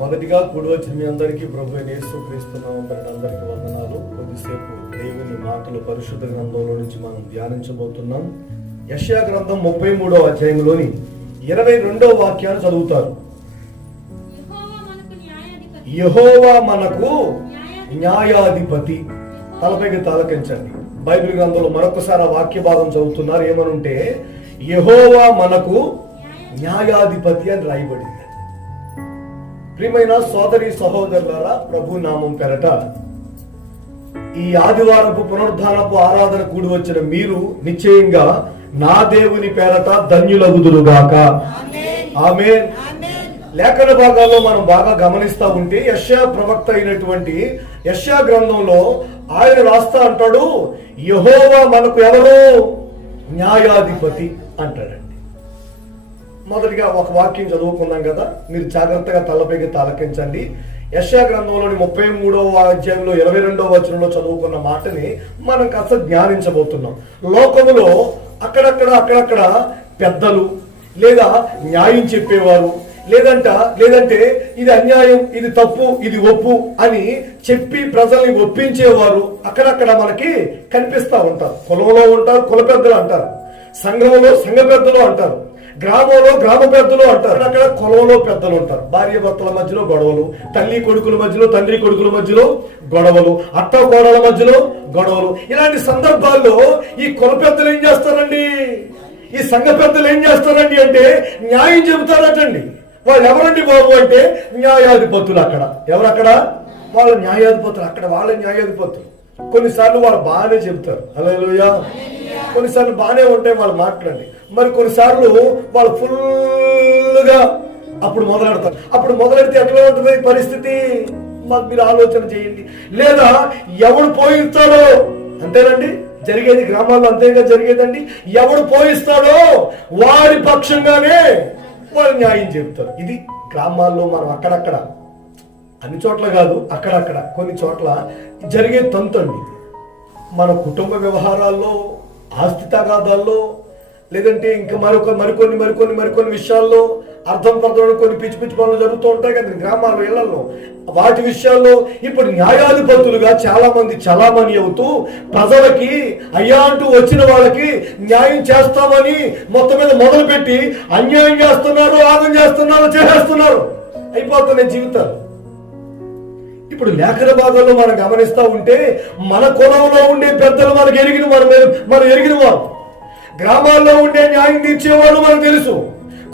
మొదటిగా కూడి వచ్చిన మీ అందరికీ ప్రభు అయిన యేసుక్రీస్తు నామమున అందరికీ వందనాలు. కొద్దిసేపు దేవుని మాటలు పరిశుద్ధ గ్రంథంలో నుంచి మనం ధ్యానించబోతున్నాం. యెషయా గ్రంథం 33వ అధ్యాయంలోని 22వ వాక్యాన్ని చదువుతారు. యెహోవా మనకు న్యాయాధిపతి. తలపైకి తలకించండి. బైబిల్ గ్రంథంలో మరొకసారి వాక్య భాగం చదువుతున్నారు. ఏమనుంటే యెహోవా మనకు న్యాయాధిపతి అని రాయబడింది. ప్రియమైన సోదరి సహోదరులారా, ప్రభు నామం పెరట ఈ ఆదివారపు పునరుద్ధానపు ఆరాధన కూడి వచ్చిన మీరు నిశ్చయంగా నా దేవుని పేరట ధన్యులగుదురుగాక. ఆమేన్. లేఖన భాగాల్లో మనం బాగా గమనిస్తా ఉంటే యెషయా ప్రవక్త అయినటువంటి యెషయా గ్రంథంలో ఆయన రాస్తా అంటాడు, యెహోవా మనకు ఎవరు? న్యాయాధిపతి అంటాడండి. మొదటిగా ఒక వాక్యం చదువుకున్నాం కదా, మీరు జాగ్రత్తగా తలపైకి తాలకించండి. యెషయా గ్రంథంలోని 33వ అధ్యాయంలో 22వ వచనంలో చదువుకున్న మాటని మనం కాస్త ధ్యానించబోతున్నాం. లోకములో అక్కడక్కడ పెద్దలు లేదా న్యాయం చెప్పేవారు లేదంటే ఇది అన్యాయం, ఇది తప్పు, ఇది ఒప్పు అని చెప్పి ప్రజల్ని ఒప్పించేవారు అక్కడక్కడ మనకి కనిపిస్తా ఉంటారు. కులంలో ఉంటారు, కుల పెద్దలు అంటారు. సంఘంలో సంఘ పెద్దలు అంటారు. గ్రామంలో గ్రామ పెద్దలు అంటారు. అక్కడ కులంలో పెద్దలు ఉంటారు. భార్య భర్తల మధ్యలో గొడవలు, తల్లి కొడుకుల మధ్యలో, తండ్రి కొడుకుల మధ్యలో గొడవలు, అత్త కోడల మధ్యలో గొడవలు. ఇలాంటి సందర్భాల్లో ఈ కుల పెద్దలు ఏం చేస్తారండి, ఈ సంఘ పెద్దలు ఏం చేస్తారండి అంటే న్యాయం చెబుతారటండి. వాళ్ళు ఎవరండి బాబు అంటే న్యాయాధిపతులు. అక్కడ ఎవరక్కడ? వాళ్ళ న్యాయాధిపతులు. అక్కడ వాళ్ళ న్యాయాధిపతులు. కొన్నిసార్లు వాళ్ళు బాగానే చెబుతారు, హల్లెలూయా. కొన్నిసార్లు బాగానే ఉంటాయి వాళ్ళు మాట్లాడండి. మరి కొన్నిసార్లు వాళ్ళు ఫుల్గా అప్పుడు మొదలెడతారు. అప్పుడు మొదలెడితే ఎట్లా ఉంటుంది పరిస్థితి? మాకు మీరు ఆలోచన చేయండి. లేదా ఎవడు పోయిస్తాడో, అంతేనండి జరిగేది గ్రామాల్లో, అంతేగా జరిగేదండి. ఎవడు పోయిస్తాడో వాడి పక్షంగానే వాళ్ళు న్యాయం చెబుతారు. ఇది గ్రామాల్లో మనం అక్కడక్కడ, అన్ని చోట్ల కాదు, అక్కడక్కడ కొన్ని చోట్ల జరిగే తంతు అండి. మన కుటుంబ వ్యవహారాల్లో, ఆస్తి తగాదాల్లో, లేదంటే ఇంకా మరికొన్ని విషయాల్లో అర్థం పర్థం కొన్ని పిచ్చి పిచ్చి పనులు జరుగుతూ ఉంటాయి కదా గ్రామాల్లో, ఇళ్లలో. వాటి విషయాల్లో ఇప్పుడు న్యాయాధిపతులుగా చాలా మంది చలామణి అవుతూ ప్రజలకి అయ్యా అంటూ వచ్చిన వాళ్ళకి న్యాయం చేస్తామని మొత్తం మీద మొదలుపెట్టి అన్యాయం చేస్తున్నారు, ఆగం చేస్తున్నారు, చేసేస్తున్నారు. అయిపోతున్నాయి జీవితాలు. ఇప్పుడు లేఖన భాగంలో మనం గమనిస్తా ఉంటే మన కులంలో ఉండే పెద్దలు మనకు ఎరిగిన వారు, గ్రామాల్లో ఉండే న్యాయం తీర్చేవాళ్ళు మనకు తెలుసు,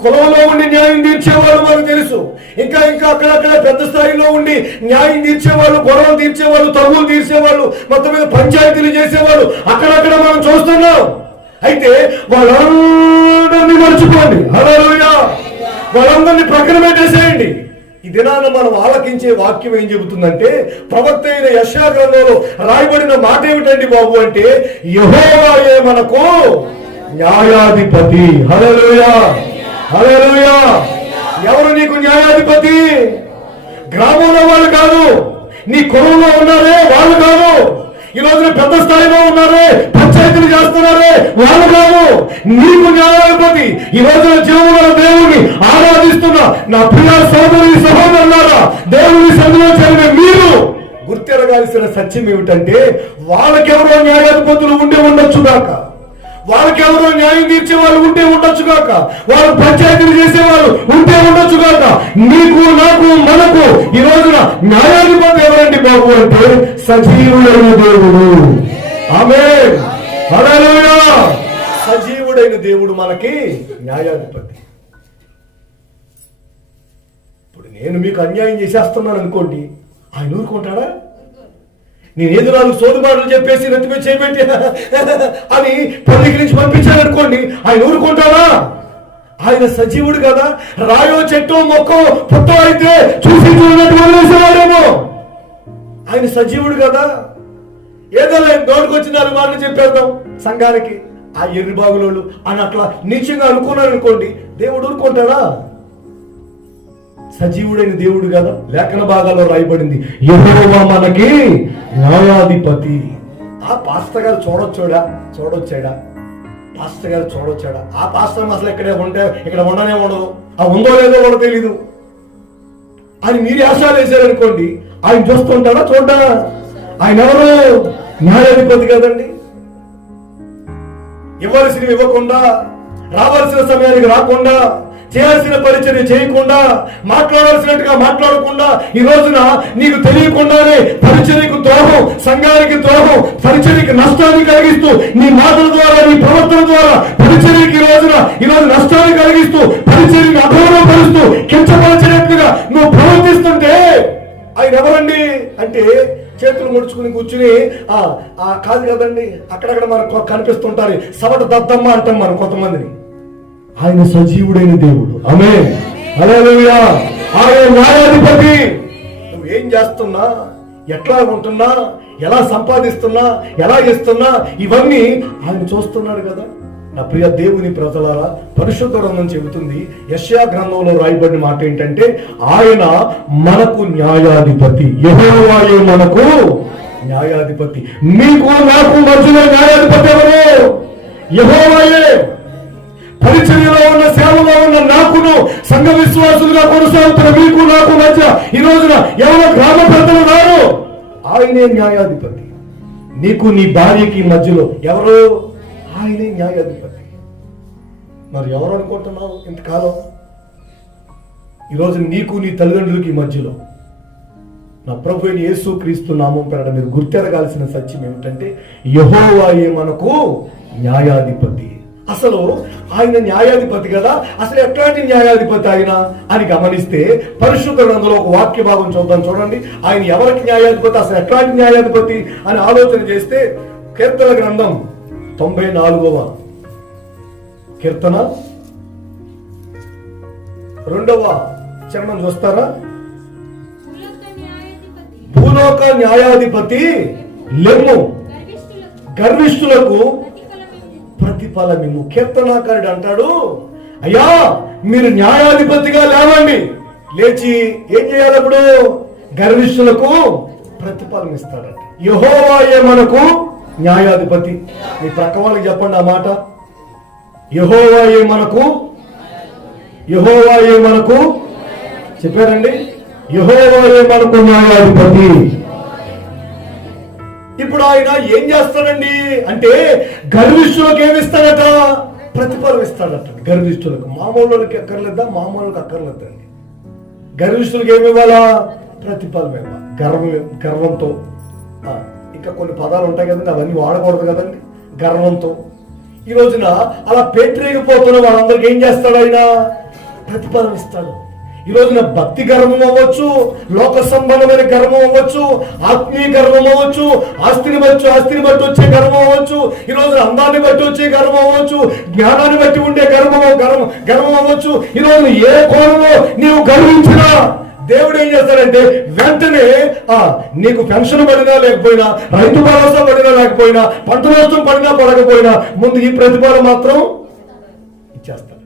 కులంలో ఉండి న్యాయం తీర్చేవాళ్ళు మనకు తెలుసు, ఇంకా అక్కడక్కడ పెద్ద స్థాయిలో ఉండి న్యాయం తీర్చేవాళ్ళు, గొడవలు తీర్చేవాళ్ళు, తగులు తీర్చేవాళ్ళు, మొత్తం మీద పంచాయతీలు చేసేవాళ్ళు అక్కడక్కడ మనం చూస్తున్నాం. అయితే వాళ్ళందరినీ మర్చిపోండి, హల్లెలూయా. వాళ్ళందరినీ ప్రక్కన పెట్టేసేయండి. ఈ దినాన మనం ఆలకించే వాక్యం ఏం చెబుతుందంటే, ప్రవక్త అయిన యెషయా గ్రంథంలో రాయబడిన మాట ఏమిటండి బాబు అంటే, యెహోవాయే మనకు న్యాయాధిపతి. హల్లెలూయా, హల్లెలూయా. ఎవరు నీకు న్యాయాధిపతి? గ్రామంలో వాళ్ళు కాదు, నీ కులంలో ఉన్నారే వాళ్ళు కాదు, ఈ రోజున పెద్ద స్థాయిలో ఉన్నారే, పంచాయతీలు చేస్తున్నారే వాళ్ళు కాదు. నీకు న్యాయాధిపతి. ఈ రోజున జీవముగల దేవుని ఆరాధిస్తున్న నా ప్రియ సోదరి సహోదరులారా, దేవుని సన్నిధిలో చేరిన మీరు గుర్తెరగాల్సిన సత్యం ఏమిటంటే, వాళ్ళకెవరో న్యాయాధిపతులు ఉండొచ్చు గాక, వాళ్ళకెవరో న్యాయం తీర్చే వాళ్ళు ఉండొచ్చు గాక, వాళ్ళు పంచాయతీలు చేసేవాళ్ళు ఉండొచ్చు గాక. నీకు, నాకు, మనకు ఈ రోజున న్యాయాధిపతి ఎవరండి బాబు అంటే సజీవుడైన దేవుడు. ఆమేన్, హల్లెలూయా. సజీవుడైన దేవుడు మనకి న్యాయాధిపతి. ఇప్పుడు నేను మీకు అన్యాయం చేసేస్తున్నాను అనుకోండి, ఆయన ఊరుకుంటాడా? నేను ఏదో 4 సోది మాటలు చెప్పేసి నెత్తిమీ చేయబెట్టి అని పల్లికి నుంచి పంపించాను అనుకోండి, ఆయన ఊరుకుంటాడా? ఆయన సజీవుడు కదా. రాయో, చెట్టు, మొక్క, పుట్ట అయితే చూసి చూడనట్టు వదిలేసేవాడేమో. ఆయన సజీవుడు కదా. ఏదో నోటికి వచ్చి 4 మాటలు చెప్పేద్దాం సంఘానికి, ఆ ఎర్రి బాగులోళ్ళు అని అట్లా నీచంగా అనుకున్నాడు అనుకోండి, దేవుడు ఊరుకుంటాడా? సజీవుడైన దేవుడు కదా. లేఖన భాగాల్లో రాయబడింది, యెహోవా మనకి న్యాయాధిపతి. ఆ పాస్టర్ గారు చూడొచ్చాడా? పాస్టర్ గారు చూడొచ్చాడా? ఆ పాస్టర్ అసలు ఇక్కడ ఉండనే ఉండదు. ఆ ఉందో లేదో కూడా తెలీదు. అని మీరు యాసాలు వేసారనుకోండి, ఆయన చూస్తుంటాడా? చూడ్డా? ఆయన ఎవరు? న్యాయాధిపతి కదండి. ఇవ్వాల్సినవి ఇవ్వకుండా, రావాల్సిన సమయానికి రాకుండా, చేయాల్సిన పరిచర్య చేయకుండా, మాట్లాడాల్సినట్టుగా మాట్లాడకుండా, ఈ రోజున నీకు తెలియకుండానే పరిచర్యకు ద్రోహం, సంఘానికి ద్రోహం, పరిచర్యకి నష్టాన్ని కలిగిస్తూ, నీ మాటల ద్వారా, నీ ప్రవర్తన ద్వారా పరిచర్యకి ఈ రోజు నష్టాన్ని కలిగిస్తూ, పరిచర్యని అగౌరవపరుస్తూ, కించపరచినట్లుగా నువ్వు ప్రవర్తిస్తుంటే ఆయన ఎవరండి అంటే చేతులు ముడుచుకుని కూర్చుని కాదు కదండి, అక్కడక్కడ మనకు కనిపిస్తుంటారు సవట దద్దమ్మ అంటాం మనం కొంతమందిని. ఆయన సజీవుడైన దేవుడు. ఆమేన్, హల్లెలూయా. ఆయన న్యాయాధిపతి. నువ్వేం చేస్తున్నా, ఎట్లా ఉంటున్నా, ఎలా సంపాదిస్తున్నా, ఎలా ఇస్తున్నా, ఇవన్నీ ఆయన చూస్తున్నాడు కదా. నా ప్రియ దేవుని ప్రజలారా, పరిశుద్ధ గ్రంథం చెబుతుంది, యెషయా గ్రంథంలో రాయబడిన మాట ఏంటంటే, ఆయన మనకు న్యాయాధిపతి. యెహోవాయే మనకు న్యాయాధిపతి. మీకు నాకు మధ్యలో న్యాయాధిపతి ఎవరు? యెహోవాయే. పరిచర్యలో ఉన్న, సేవలో ఉన్న నాకును, సంఘ విశ్వాసులుగా కొనసాగుతున్న మీకు నాకు మధ్య ఈ రోజున ఎవరో గ్రామ పెద్దలు ఉన్నారు, ఆయనే న్యాయాధిపతి. నీకు నీ భార్యకి మధ్యలో ఎవరు? ఆయనే న్యాయాధిపతి. మరి ఎవరు అనుకుంటున్నావు ఇంతకాలం? ఈరోజు నీకు నీ తల్లిదండ్రులకి మధ్యలో నా ప్రభు అయిన యేసు క్రీస్తు నామం పేరట మీరు గుర్తెరగాల్సిన సత్యం ఏమిటంటే, యెహోవాయే మనకు న్యాయాధిపతి. అసలు ఆయన న్యాయాధిపతి కదా, అసలు ఎట్లాంటి న్యాయాధిపతి ఆయన అని గమనిస్తే పరిశుద్ధ గ్రంథంలో ఒక వాక్య భాగం చూద్దాం. చూడండి, ఆయన ఎవరికి న్యాయాధిపతి, అసలు ఎట్లాంటి న్యాయాధిపతి అని ఆలోచన చేస్తే, కీర్తన గ్రంథం 94వ కీర్తన 2వ చరణం చూస్తారా? భూలోక న్యాయాధిపతి లెమ్ము, గర్విష్ఠులకు ప్రతిఫలమిమ్ము. కీర్తనాకారుడు అంటాడు, అయ్యా మీరు న్యాయాధిపతిగా లేవండి, లేచి ఏం చేయాలి? అప్పుడు గర్విష్ఠులకు ప్రతిఫలం ఇస్తాడట. యెహోవాయే మనకు న్యాయాధిపతి. మీ ప్రక్క వాళ్ళకి చెప్పండి ఆ మాట. యెహోవాయే మనకు, యెహోవాయే మనకు చెప్పారండి. యెహోవాయే మనకు న్యాయాధిపతి. ఇప్పుడు ఆయన ఏం చేస్తాడండి అంటే, గర్విష్ఠులకు ఏమిస్తాడట? ప్రతిఫలం ఇస్తాడట. గర్విష్ఠులకు, మామూలుకి అక్కర్లేదా? మామూలుకి అక్కర్లేదండి. గర్విష్ఠులకు ఏమి ఇవ్వాలా? ప్రతిఫలం ఇవ్వాలి. గర్వంతో, ఇంకా కొన్ని పదాలు ఉంటాయి కదండి, అవన్నీ వాడకూడదు కదండి. గర్వంతో ఈ రోజున అలా పేటరేగిపోతున్న వాళ్ళందరికీ ఏం చేస్తాడు? ఆయన ప్రతిఫలం ఇస్తాడు. ఈ రోజున భక్తి గర్వం అవ్వచ్చు, లోక సంబంధమైన గర్వం అవ్వచ్చు, ఆత్మీయ గర్వం అవ్వచ్చు, ఆస్తిని బట్టి వచ్చే గర్వం అవ్వచ్చు, ఈ రోజున అందాన్ని బట్టి వచ్చే గర్వం అవ్వచ్చు, జ్ఞానాన్ని బట్టి ఉండే గర్వం అవ్వచ్చు. ఈ రోజున ఏ కోణంలో నీవు గర్వించినా దేవుడు ఏం చేస్తాడంటే, వెంటనే నీకు పెన్షన్ పడినా లేకపోయినా, రైతు భరోసా పడినా లేకపోయినా, పంట నష్టం పడినా పడకపోయినా, ముందు ఈ ప్రతిఫలం మాత్రం ఇచ్చేస్తాడు.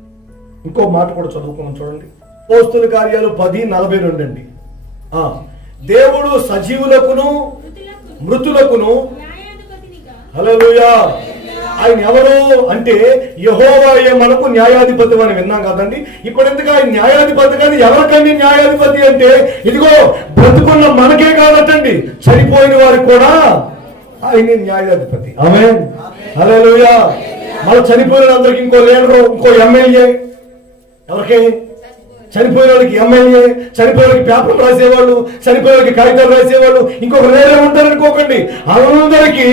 ఇంకో మాట కూడా చదువుకున్నాం చూడండి, అపోస్తలుల కార్యాలు 10:42 అండి. దేవుడు సజీవులకును మృతులకును, హల్లెలూయా. ఆయన ఎవరు అంటే, యెహోవాయే మనకు న్యాయాధిపతి అని విన్నాం కదండి. ఇప్పుడు ఎందుకు ఆయన న్యాయాధిపతి కాదు? ఎవరికండి న్యాయాధిపతి అంటే, ఇదిగో బ్రతుకున్న మనకే కాదటండి, చనిపోయిన వారికి కూడా ఆయనే న్యాయాధిపతి. ఆమేన్, హల్లెలూయా. మన చనిపోయిన అందరికి ఇంకో లీడరు, ఇంకో ఎమ్మెల్యే, ఎవరికి? చనిపోయిన వాళ్ళకి ఎమ్మెల్యే, చనిపోయిన వాళ్ళకి పేపర్లు రాసేవాళ్ళు, చనిపోయిన వాళ్ళకి కాగితాలు రాసేవాళ్ళు, ఇంకొక లీడర్ ఉంటారనుకోకండి. అందరికీ,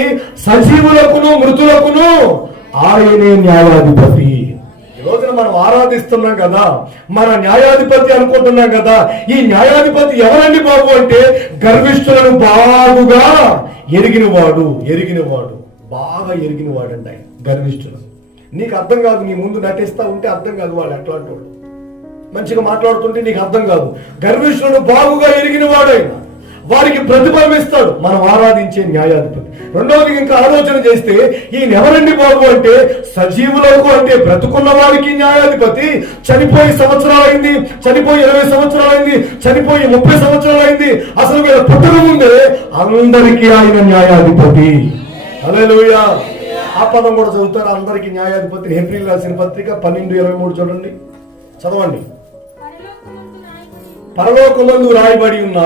సజీవులకును మృతులకును ఆయనే న్యాయాధిపతి. ఈ రోజున మనం ఆరాధిస్తున్నాం కదా, మన న్యాయాధిపతి అనుకుంటున్నాం కదా. ఈ న్యాయాధిపతి ఎవరండి బాబు అంటే, గర్విష్ఠులను బాగుగా ఎరిగినవాడు, బాగా ఎరిగినవాడు అండి ఆయన. గర్విష్ఠులు నీకు అర్థం కాదు, నీ ముందు నటిస్తా ఉంటే అర్థం కాదు, వాడు ఎట్లాంటి వాడు, మంచిగా మాట్లాడుతుంటే నీకు అర్థం కాదు. గర్విష్ఠులను బాగుగా ఎరిగిన వాడైనా వారికి ప్రతిఫలం ఇస్తాడు మనం ఆరాధించే న్యాయాధిపతి. రెండవది ఇంకా ఆలోచన చేస్తే, ఈయన ఎవరండి బాబు అంటే, సజీవులకు అంటే బ్రతుకున్న వారికి న్యాయాధిపతి. చనిపోయి సంవత్సరాలైంది, చనిపోయి 20 సంవత్సరాలైంది, చనిపోయి 30 సంవత్సరాలైంది, అసలు వీళ్ళ పుట్టక ముందే అందరికీ ఆయన న్యాయాధిపతి. హల్లెలూయా. ఆ పదం కూడా చదువుతారు, అందరికీ న్యాయాధిపతి. హెబ్రీయులకు రాసిన పత్రిక 12:23 చూడండి, చదవండి. పరలోకమందు రాయబడి ఉన్న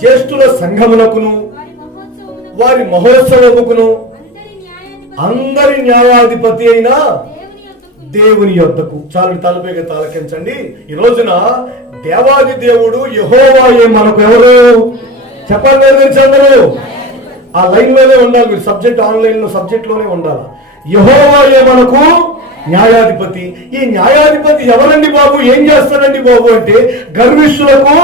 జ్యేష్ఠుల సంఘమునకును వారి మహోత్సవముకును అందరి న్యాయాధిపతి అయిన దేవుని యొద్దకు. చాలు తలపైగా తాలకించండి. ఈ రోజున దేవాది దేవుడు యెహోవాయే మనకు ఎవరు చెప్పండి అందరూ. ఆ లైన్ లోనే ఉండాలి మీరు, సబ్జెక్ట్ ఆన్లైన్ లో సబ్జెక్ట్ లోనే ఉండాలి. యెహోవాయే మనకు న్యాయాధిపతి. ఈ న్యాయాధిపతి ఎవరండి బాబు, ఏం చేస్తాడండి బాబు అంటే గర్విష్ఠులకు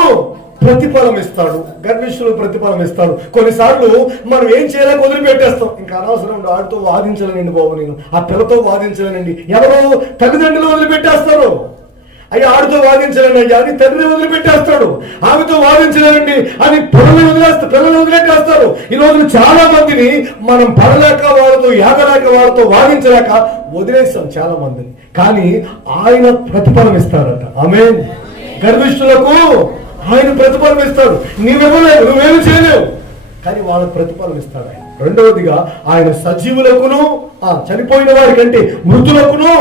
ప్రతిఫలం ఇస్తాడు. గర్విష్ఠులకు ప్రతిఫలం ఇస్తాడు. కొన్నిసార్లు మనం ఏం చేయలేక వదిలిపెట్టేస్తాం. ఇంకా అనవసరం, ఆడితో వాదించలేనండి బాబు, నేను ఆ పిల్లతో వాదించలేనండి. ఎవరు తల్లిదండ్రులు వదిలిపెట్టేస్తారు. అయ్యా ఆడితో వాదించలేనయ్యా అని తండ్రి వదిలిపెట్టేస్తాడు. ఆమెతో వాదించలేనండి అని పిల్లలు వదిలిపెట్టేస్తారు. ఈ రోజు చాలా మందిని మనం పడలేక వాళ్ళతో ఏగలేక వాళ్ళతో వాదించలేక వదిలేస్తాం చాలా మందిని. కానీ ఆయన ప్రతిఫలం ఇస్తాడట. ఆమేన్. గర్విష్ఠులకు ఆయన ప్రతిఫలం ఇస్తాడు. నీవెవ్వలేవు, నువ్వేమి చేయలేవు, కానీ వాళ్ళకు ప్రతిఫలం ఇస్తాడు ఆయన. రెండవదిగా ఆయన సజీవులకును చనిపోయిన వారి కంటే మృతులకును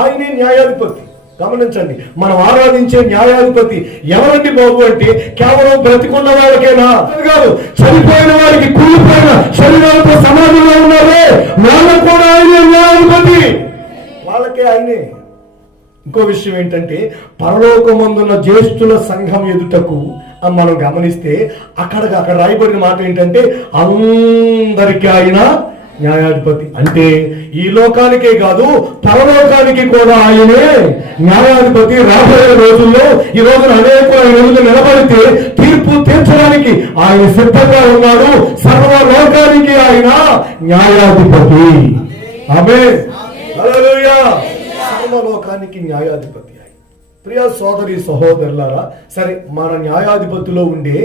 ఆయనే న్యాయాధిపతి. గమనించండి, మనం ఆరాధించే న్యాయాధిపతి ఎవరండి బాబు అంటే కేవలం బ్రతికున్న వాళ్ళకేనా కాదు, చనిపోయిన వారికి కూలిపోయిన శరీరాలతో సమాజంలో ఉన్నారే వాళ్ళకు కూడా ఆయనే న్యాయాధిపతి. వాళ్ళకే ఆయనే. ఇంకో విషయం ఏంటంటే పరలోకమందున్న జ్యేష్ఠుల సంఘం ఎదుటకు మనం గమనిస్తే అక్కడ రాయబడిన మాట ఏంటంటే అందరికీ ఆయన న్యాయాధిపతి. అంటే ఈ లోకానికే కాదు పరలోకానికి కూడా ఆయనే న్యాయాధిపతి. రాబోయే రోజుల్లో ఈ రోజున అనేక రోజులు నిలబడితే తీర్పు తీర్చడానికి ఆయన సిద్ధంగా ఉన్నాడు. సర్వలోకానికి ఆయన న్యాయాధిపతి. ఆమేన్. హల్లెలూయా. సర్వలోకానికి న్యాయాధిపతి. ప్రియ సోదరి సహోదరులారా, సరే మన న్యాయాధిపతిలో ఉండే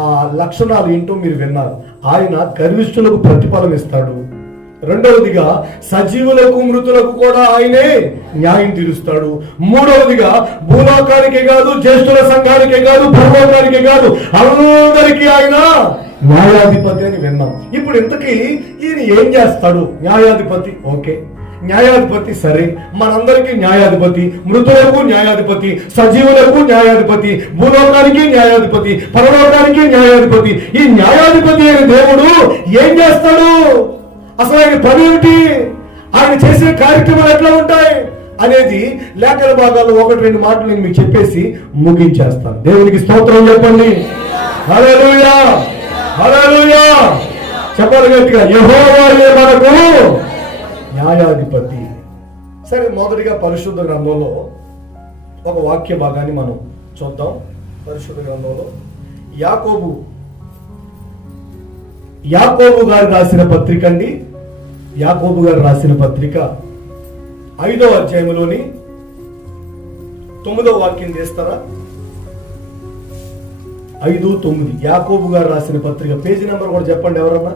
ఆ లక్షణాలు ఏంటో మీరు విన్నారు. ఆయన గర్విష్ఠులకు ప్రతిఫలం ఇస్తాడు. రెండవదిగా సజీవులకు మృతులకు కూడా ఆయనే న్యాయం తీరుస్తాడు. మూడవదిగా భూలోకానికే కాదు, జ్యేష్ఠుల సంఘానికే కాదు, పరలోకానికే కాదు, అందరికీ ఆయన న్యాయాధిపతి అని విన్నాం. ఇప్పుడు ఇంతకీ ఈయన ఏం చేస్తాడు? న్యాయాధిపతి. ఓకే, న్యాయాధిపతి సరే, మనందరికీ న్యాయాధిపతి, మృతులకు న్యాయాధిపతి, సజీవులకు న్యాయాధిపతి, భూలోకానికి న్యాయాధిపతి, పరలోకానికి న్యాయాధిపతి. ఈ న్యాయాధిపతి అయిన దేవుడు ఏం చేస్తాడు? అసలు ఆయన పని ఏమిటి? ఆయన చేసే కార్యక్రమాలు ఎట్లా ఉంటాయి అనేది లేఖన భాగాల్లో 1-2 మాటలు నేను మీకు చెప్పేసి ముగించేస్తాను. దేవునికి స్తోత్రం చెప్పండి. హల్లెలూయా, హల్లెలూయా. చెప్పాలి గట్టిగా, యెహోవాయే మనకు న్యాయాధిపతి. సరే, మొదటిగా పరిశుద్ధ గ్రంథంలో ఒక వాక్య భాగాన్ని మనం చూద్దాం. పరిశుద్ధ గ్రంథంలో యాకోబు గారు రాసిన పత్రిక అండి. యాకోబు గారు రాసిన పత్రిక 5వ అధ్యాయంలోని 9వ వాక్యం చేస్తారా? 5:9 యాకోబు గారు రాసిన పత్రిక. పేజీ నెంబర్ కూడా చెప్పండి ఎవరన్నా.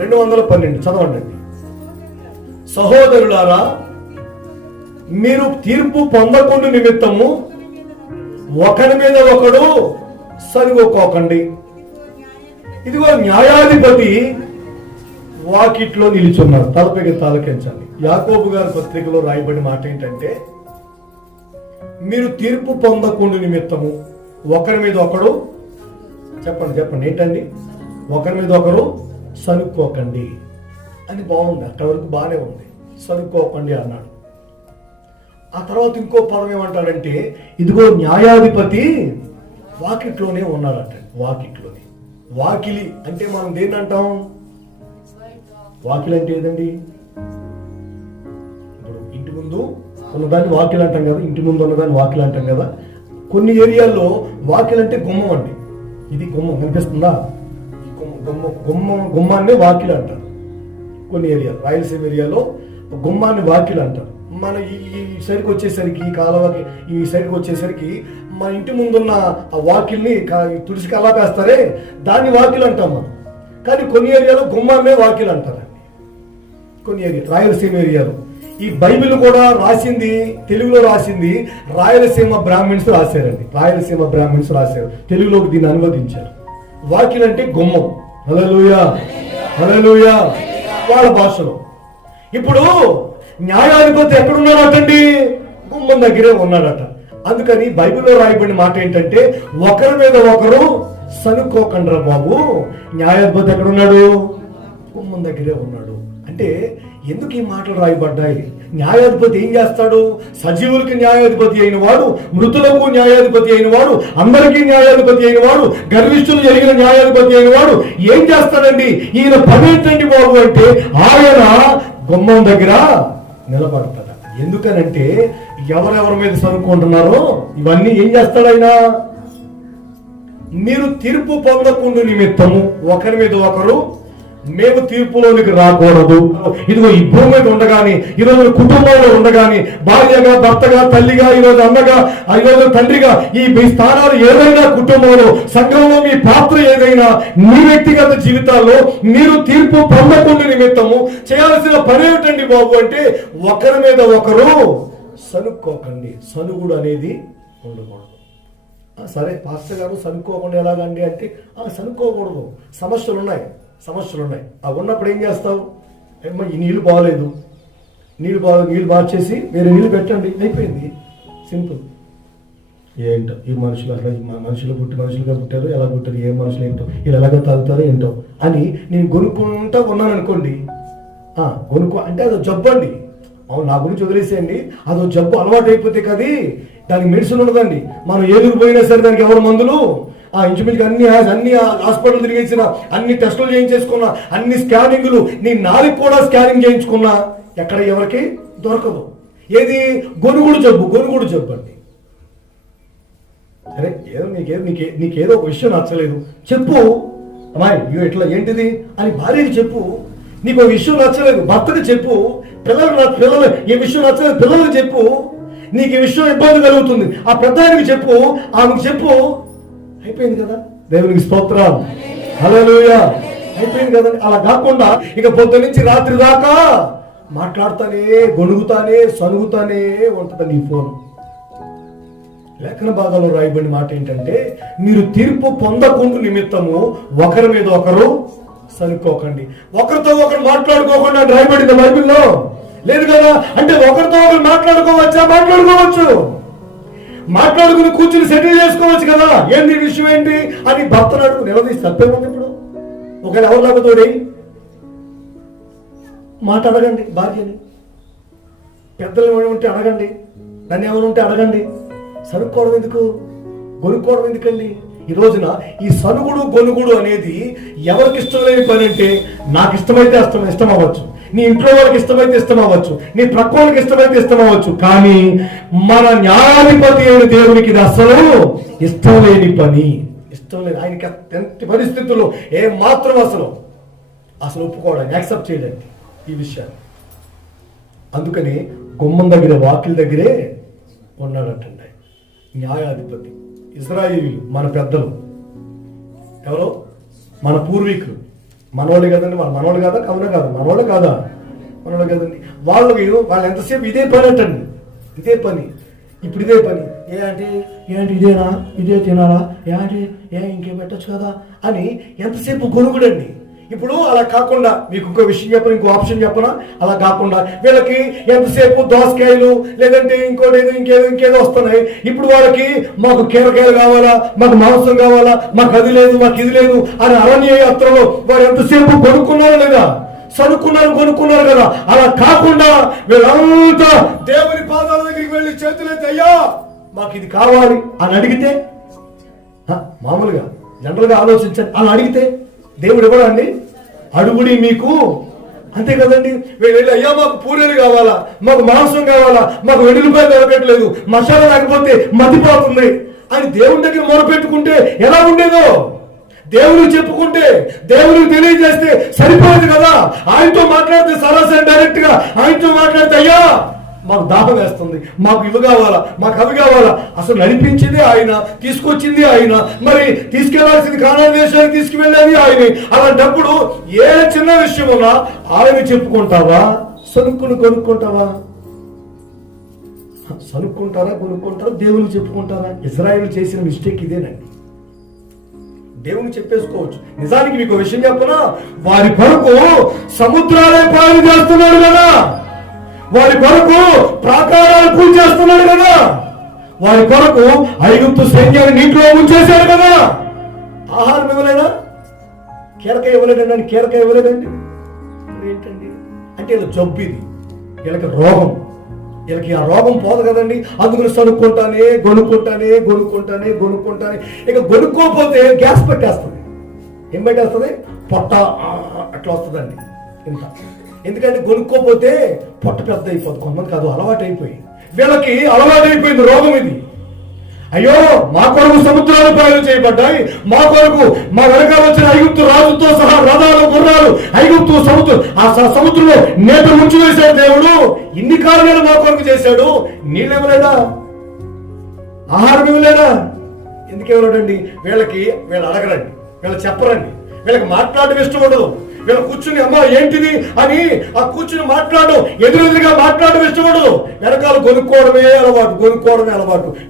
212 చదవండి. సహోదరులారా, మీరు తీర్పు పొందకుండా నిమిత్తము ఒకరి మీద ఒకడు సరిగొక్కోకండి. ఇదిగో న్యాయాధిపతి వాకిట్లో నిలుచున్నారు. తలపైకి తాలకించండి. యాకోబు గారి పత్రికలో రాయబడిన మాట ఏంటంటే, మీరు తీర్పు పొందకుండా నిమిత్తము ఒకరి మీద ఒకడు చెప్పండి ఏంటండి? ఒకరి మీద ఒకరు సనుక్కోకండి అని బాగుంది. అక్కడ వరకు బాగానే ఉంది. సనుక్కోకండి అన్నాడు. ఆ తర్వాత ఇంకో పదం ఏమంటాడంటే, ఇదిగో న్యాయాధిపతి వాకిట్లోనే ఉన్నాడట. వాకిట్లోనే. వాకిలి అంటే మనం దేన్ని అంటాం? వాకిలి అంటే ఏదండి? ఇప్పుడు ఇంటి ముందు ఉన్నదాన్ని వాకిలి అంటాం కదా, ఇంటి ముందు ఉన్నదాన్ని వాకిలి అంటాం కదా. కొన్ని ఏరియాల్లో వాకిలి అంటే గుమ్మం అండి. ఇది గుమ్మం కనిపిస్తుందా? గుమ్మాన్ని వాకిలి అంటారు. కొన్ని ఏరియాలు, రాయలసీమ ఏరియాలో గుమ్మాన్ని వాకిలి అంటారు. మన ఈ సైడ్కి వచ్చేసరికి, ఈ కాలువకి ఈ సైడ్కి వచ్చేసరికి మన ఇంటి ముందున్న ఆ వాకిల్ని తుడిసి కల్లాపేస్తారే, దాన్ని వాకిలి అంటాం మనం. కానీ కొన్ని ఏరియాలో గుమ్మాన్నే వాకిలి అంటారండి. కొన్ని ఏరియా, రాయలసీమ ఏరియాలో. ఈ బైబిల్ కూడా రాసింది, తెలుగులో రాసింది రాయలసీమ బ్రాహ్మిన్స్ రాశారండి. రాయలసీమ బ్రాహ్మిన్స్ రాశారు, తెలుగులోకి దీన్ని అనువదించారు. వాకిలి అంటే గుమ్మం. హల్లెలూయా, హల్లెలూయా. వాళ్ళ భాషలో. ఇప్పుడు న్యాయాధిపతి ఎక్కడున్నాడటండి? గుమ్మం దగ్గరే ఉన్నాడట. అందుకని బైబిల్లో రాయబడిన మాట ఏంటంటే, ఒకరి మీద ఒకరు సనుక్కోకండ్రా బాబు. న్యాయాధిపతి ఎక్కడ ఉన్నాడు? గుమ్మం దగ్గరే ఉన్నాడు. అంటే ఎందుకు ఈ మాటలు రాయబడ్డాయి? న్యాయాధిపతి ఏం చేస్తాడు? సజీవులకి న్యాయాధిపతి అయిన వాడు, మృతులకు న్యాయాధిపతి అయిన వాడు, అందరికీ న్యాయాధిపతి అయిన వాడు, గర్విష్ఠులు జరిగిన న్యాయాధిపతి అయిన వాడు ఏం చేస్తాడండి? ఈయన పదేంటండి బాబు అంటే ఆయన గుమ్మం దగ్గర నిలబడతాడు. ఎందుకనంటే ఎవరెవరి మీద సనుక్కుంటున్నారో ఇవన్నీ ఏం చేస్తాడు ఆయన? మీరు తీర్పు పొందకుండా నిమిత్తము ఒకరి మీద ఒకరు మేము తీర్పులోనికి రాకూడదు. ఇదిగో ఈ భూమి మీద ఉండగాని, ఈరోజు కుటుంబంలో ఉండగాని, భార్యగా, భర్తగా, తల్లిగా, ఈరోజు అన్నగా, ఈరోజు తండ్రిగా, మీ స్థానాలు ఏదైనా కుటుంబంలో, సంఘంలో మీ పాత్ర ఏదైనా, మీ వ్యక్తిగత జీవితాల్లో మీరు తీర్పు పొందకుండా నిమిత్తము చేయాల్సిన పని ఏమిటండి బాబు అంటే ఒకరి మీద ఒకరు సనుక్కోకండి. సనుగుడు అనేది ఉండకూడదు. సరే పాస్టర్ గారు సనుక్కోకుండా ఎలాగండి అంటే సనుక్కోకూడదు. సమస్యలు ఉన్నాయి. అవి ఉన్నప్పుడు ఏం చేస్తావు? ఏమో ఈ నీళ్ళు బాగలేదు, నీళ్ళు మార్చేసి వేరే నీళ్ళు పెట్టండి, అయిపోయింది. సింపుల్. ఏంటో ఈ మనుషులు అసలు మనుషులుగా పుట్టారు, ఎలా పుట్టారు, ఏ మనుషులు ఏంటో, వీళ్ళు ఎలాగో తాగుతారో ఏంటో అని నేను కొనుక్కుంటా ఉన్నాను అనుకోండి. అంటే అదో జబ్బు అండి. అవును, నా గురించి వదిలేసేయండి. అదో జబ్బు అలవాటు అయిపోతే కది దానికి మెడిసిన్ ఉండదండి. మనం ఏదుకు పోయినా సరే దానికి ఎవరు మందులు? ఇంచుమించుగా అన్ని హాస్పిటల్ తిరిగేసిన, అన్ని టెస్టులు చేయించేసుకున్నా, అన్ని స్కానింగ్లు, నీ నాలుగు కూడా స్కానింగ్ చేయించుకున్నా ఎక్కడ ఎవరికి దొరకదు. ఏది? గొనుగుడు జబ్బు అండి. అరే ఏదో నీకేదో ఒక విషయం నచ్చలేదు చెప్పు. అమ్మాయి ఇట్లా ఏంటిది అని భార్యకి చెప్పు. నీకు ఒక విషయం నచ్చలేదు భర్తకి చెప్పు. పిల్లలు ఈ విషయం నచ్చలేదు పిల్లలకు చెప్పు. నీకు ఈ విషయం ఇబ్బంది కలుగుతుంది ఆ పెద్ద ఆయనకి చెప్పు, ఆమెకు చెప్పు. అయిపోయింది కదా. దేవునికి స్తోత్రం, హల్లెలూయా. అయిపోయింది కదా. అలా కాకుండా ఇక పొద్దు నుంచి రాత్రి దాకా మాట్లాడుతానే, గొణుగుతానే, సనుగుతానే ఉంటుంది నీ ఫోన్. లేఖన భాగాల్లో రాయబడిన మాట ఏంటంటే, మీరు తీర్పు పొందకుండా నిమిత్తము ఒకరి మీద ఒకరు సనుక్కోకండి. ఒకరితో ఒకరు మాట్లాడుకోకుండా రాయబడింది బైబిల్లో లేదు కదా. అంటే ఒకరితో ఒకరు మాట్లాడుకోవచ్చు. మాట్లాడుకుని కూర్చుని సెటిల్ చేసుకోవచ్చు కదా. ఏంది విషయం ఏంటి అని భర్తనాడు నిలదీసి తప్పేముంది? ఇప్పుడు ఒకవేళ ఎవరు లేకపోతే మాట అడగండి భార్యని, పెద్దలు ఉంటే అడగండి, నన్ను ఎవరు ఉంటే అడగండి. సనుక్కోవడం ఎందుకు, గొనుక్కోవడం ఎందుకండి? ఈ రోజున ఈ సనుగుడు గొనుగుడు అనేది ఎవరికి ఇష్టం లేని పని అంటే, నాకు ఇష్టమైతే ఇష్టం అవ్వచ్చు, నీ ఇంట్లో వాళ్ళకి ఇష్టమైతే ఇష్టం అవ్వచ్చు, నీ ప్రక్క వాళ్ళకి ఇష్టమైతే ఇష్టం అవ్వచ్చు, కానీ మన న్యాయాధిపతి అయిన దేవునికి ఇది అసలు ఇష్టం లేని పని. ఇష్టం లేదు ఆయనకి. ఎంత పరిస్థితుల్లో ఏ మాత్రం అసలు ఒప్పుకోవడానికి, యాక్సెప్ట్ చేయడానికి ఈ విషయాన్ని. అందుకని గుమ్మం దగ్గర, వాకిలి దగ్గరే ఉన్నాడంటండి న్యాయాధిపతి. ఇశ్రాయేలీయులు మన పెద్దలు ఎవరో, మన పూర్వీకులు, మనవాళ్ళే కదండి. మనవాళ్ళు కాదా? కవున కాదు, మనవాళ్ళు కదండి. వాళ్ళు ఎంతసేపు ఇదే పని అంటండి, ఇదే పని. ఇప్పుడు ఇదే పని. ఏంటి ఇదేనా, ఇదే తినాలా, ఇంకేం పెట్టచ్చు కదా అని ఎంతసేపు గొనుగుడండి. ఇప్పుడు అలా కాకుండా మీకు ఇంకో విషయం చెప్పను, ఇంకో ఆప్షన్ చెప్పనా? అలా కాకుండా వీళ్ళకి ఎంతసేపు దోసకాయలు లేదంటే ఇంకేదో వస్తున్నాయి. ఇప్పుడు వాళ్ళకి మాకు కీరకాయలు కావాలా, మాకు మాంసం కావాలా, మాకు అది లేదు, మాకు ఇది లేదు అని అరణ్య యాత్రలో వారు ఎంతసేపు కొనుక్కున్నారా లేదా? కొనుక్కున్నారు కదా. అలా కాకుండా వీళ్ళంతా దేవుని పాదాల దగ్గరికి వెళ్ళి చేతులైతే అయ్యా మాకు ఇది కావాలి అని అడిగితే, మామూలుగా జనరల్గా ఆలోచించండి, అలా అడిగితే దేవుడు ఇవ్వడా అండి? అడుగుడి మీకు, అంతే కదండి. వెళ్ళి అయ్యా మాకు పూరీలు కావాలా, మాకు మాంసం కావాలా, మాకు వెడుగులపై దొరకట్లేదు, మసాలా లేకపోతే మతిపోతుంది అని దేవుని దగ్గర మొరపెట్టుకుంటే ఎలా ఉండేదో, దేవునికి చెప్పుకుంటే, దేవునికి తెలియజేస్తే సరిపోదు కదా. ఆయనతో మాట్లాడితే సరాసరి డైరెక్ట్ గా ఆయనతో మాట్లాడితే అయ్యా మాకు దాహం వేస్తుంది, మాకు ఇవి కావాలా, మాకు అవి కావాలా. అసలు నడిపించింది ఆయన, తీసుకొచ్చింది ఆయన, మరి తీసుకెళ్లాల్సింది కానాను దేశానికి తీసుకువెళ్ళేది ఆయనే. అలాంటప్పుడు ఏ చిన్న విషయం ఉన్నా ఆయన చెప్పుకుంటావా, కొనుక్కుంటావా? కొనుక్కుంటారా, దేవునికి చెప్పుకుంటారా? ఇజ్రాయేల్ చేసిన మిస్టేక్ ఇదేనండి. దేవునికి చెప్పేసుకోవచ్చు. నిజానికి మీకు విషయం చెప్పనా, వారి కొరకు సముద్రాలే పాలు చేస్తున్నాడు కదా, వారి కొరకు ప్రాకారాలు పూజ చేస్తున్నాడు కదా, వారి కొరకు ఐగుప్తు సైన్యాన్ని నీటిలో ముంచేశాడు కదా. ఆహారం ఇవ్వలేదా? కీరకాయ ఇవ్వలేదండి, కీరకాయ ఇవ్వలేదండి. ఏంటండి అంటే ఇది జబ్బు, ఇది వీళ్ళకి రోగం, వీళ్ళకి ఆ రోగం పోదు కదండి. అందుకని సనుక్కుంటానే గొనుక్కుంటానే ఇక గొనుక్కోపోతే గ్యాస్ పెట్టేస్తుంది. ఏం పెట్టేస్తుంది? పొట్ట అట్లా వస్తుందండి ఇంత. ఎందుకంటే గొనుక్కోపోతే పొట్ట పెద్ద అయిపోతుంది. కొంతమందికి అది అలవాటు అయిపోయి, వీళ్ళకి అలవాటు అయిపోయింది రోగం ఇది. అయ్యో మా కొరకు సముద్రాలు ప్రయోగం చేయబడ్డాయి, మా కొరకు మా వెనకాల వచ్చిన ఐగుప్తు రాజుతో సహా రథాలు గుర్రాలు ఐగుప్తు సముద్రంలో నేత ముంచి వేశాడు దేవుడు. ఇన్ని కారణాలు మా కొరకు చేశాడు. నీళ్ళు ఇవ్వలేదా? ఆహారం ఇవ్వలేదా? ఎందుకు ఇవ్వలేడండి? వీళ్ళు అడగరండి, వీళ్ళు చెప్పరండి, వీళ్ళకి మాట్లాడడం ఇష్టం ఉండదు. వీళ్ళు కూర్చుని అమ్మ ఏంటిది అని ఆ కూర్చుని మాట్లాడడం, ఎదురుగా మాట్లాడడం ఇష్టం ఉండదు. వెనకాల కొనుక్కోవడమే అలవాటు.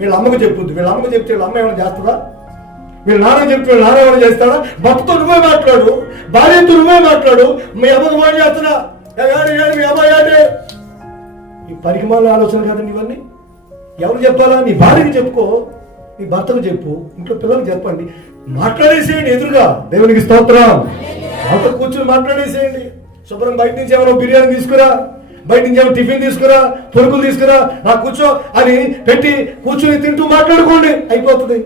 వీళ్ళ అమ్మకు చెప్పుద్ది, వీళ్ళ అమ్మకు చెప్తే వీళ్ళ అమ్మ ఏమైనా చేస్తుందా? వీళ్ళ నాన్న చెప్తే వీళ్ళ నాన్న ఏమైనా చేస్తాడా? భర్తతో నువ్వే మాట్లాడు, భార్యతో నువ్వే మాట్లాడు. మీ అమ్మకు మాట చేస్తున్నా, మీ అమ్మ ఏంటి? ఈ పరిమాణ ఆలోచన కదండి ఇవన్నీ. ఎవరు చెప్పాలా? నీ భార్యకి చెప్పుకో, నీ భర్తకు చెప్పు, ఇంట్లో పిల్లలకు చెప్పండి, మాట్లాడేసేయండి ఎదురుగా. దేవునికి స్తోత్రం. వాళ్ళతో కూర్చొని మాట్లాడేసేయండి. శుభ్రం బయట నుంచి ఏమైనా బిర్యానీ తీసుకురా, బయట నుంచి ఏమైనా టిఫిన్ తీసుకురా, పొరుగులు తీసుకురా, నా కూర్చో అని పెట్టి కూర్చొని తింటూ మాట్లాడుకోండి, అయిపోతుంది.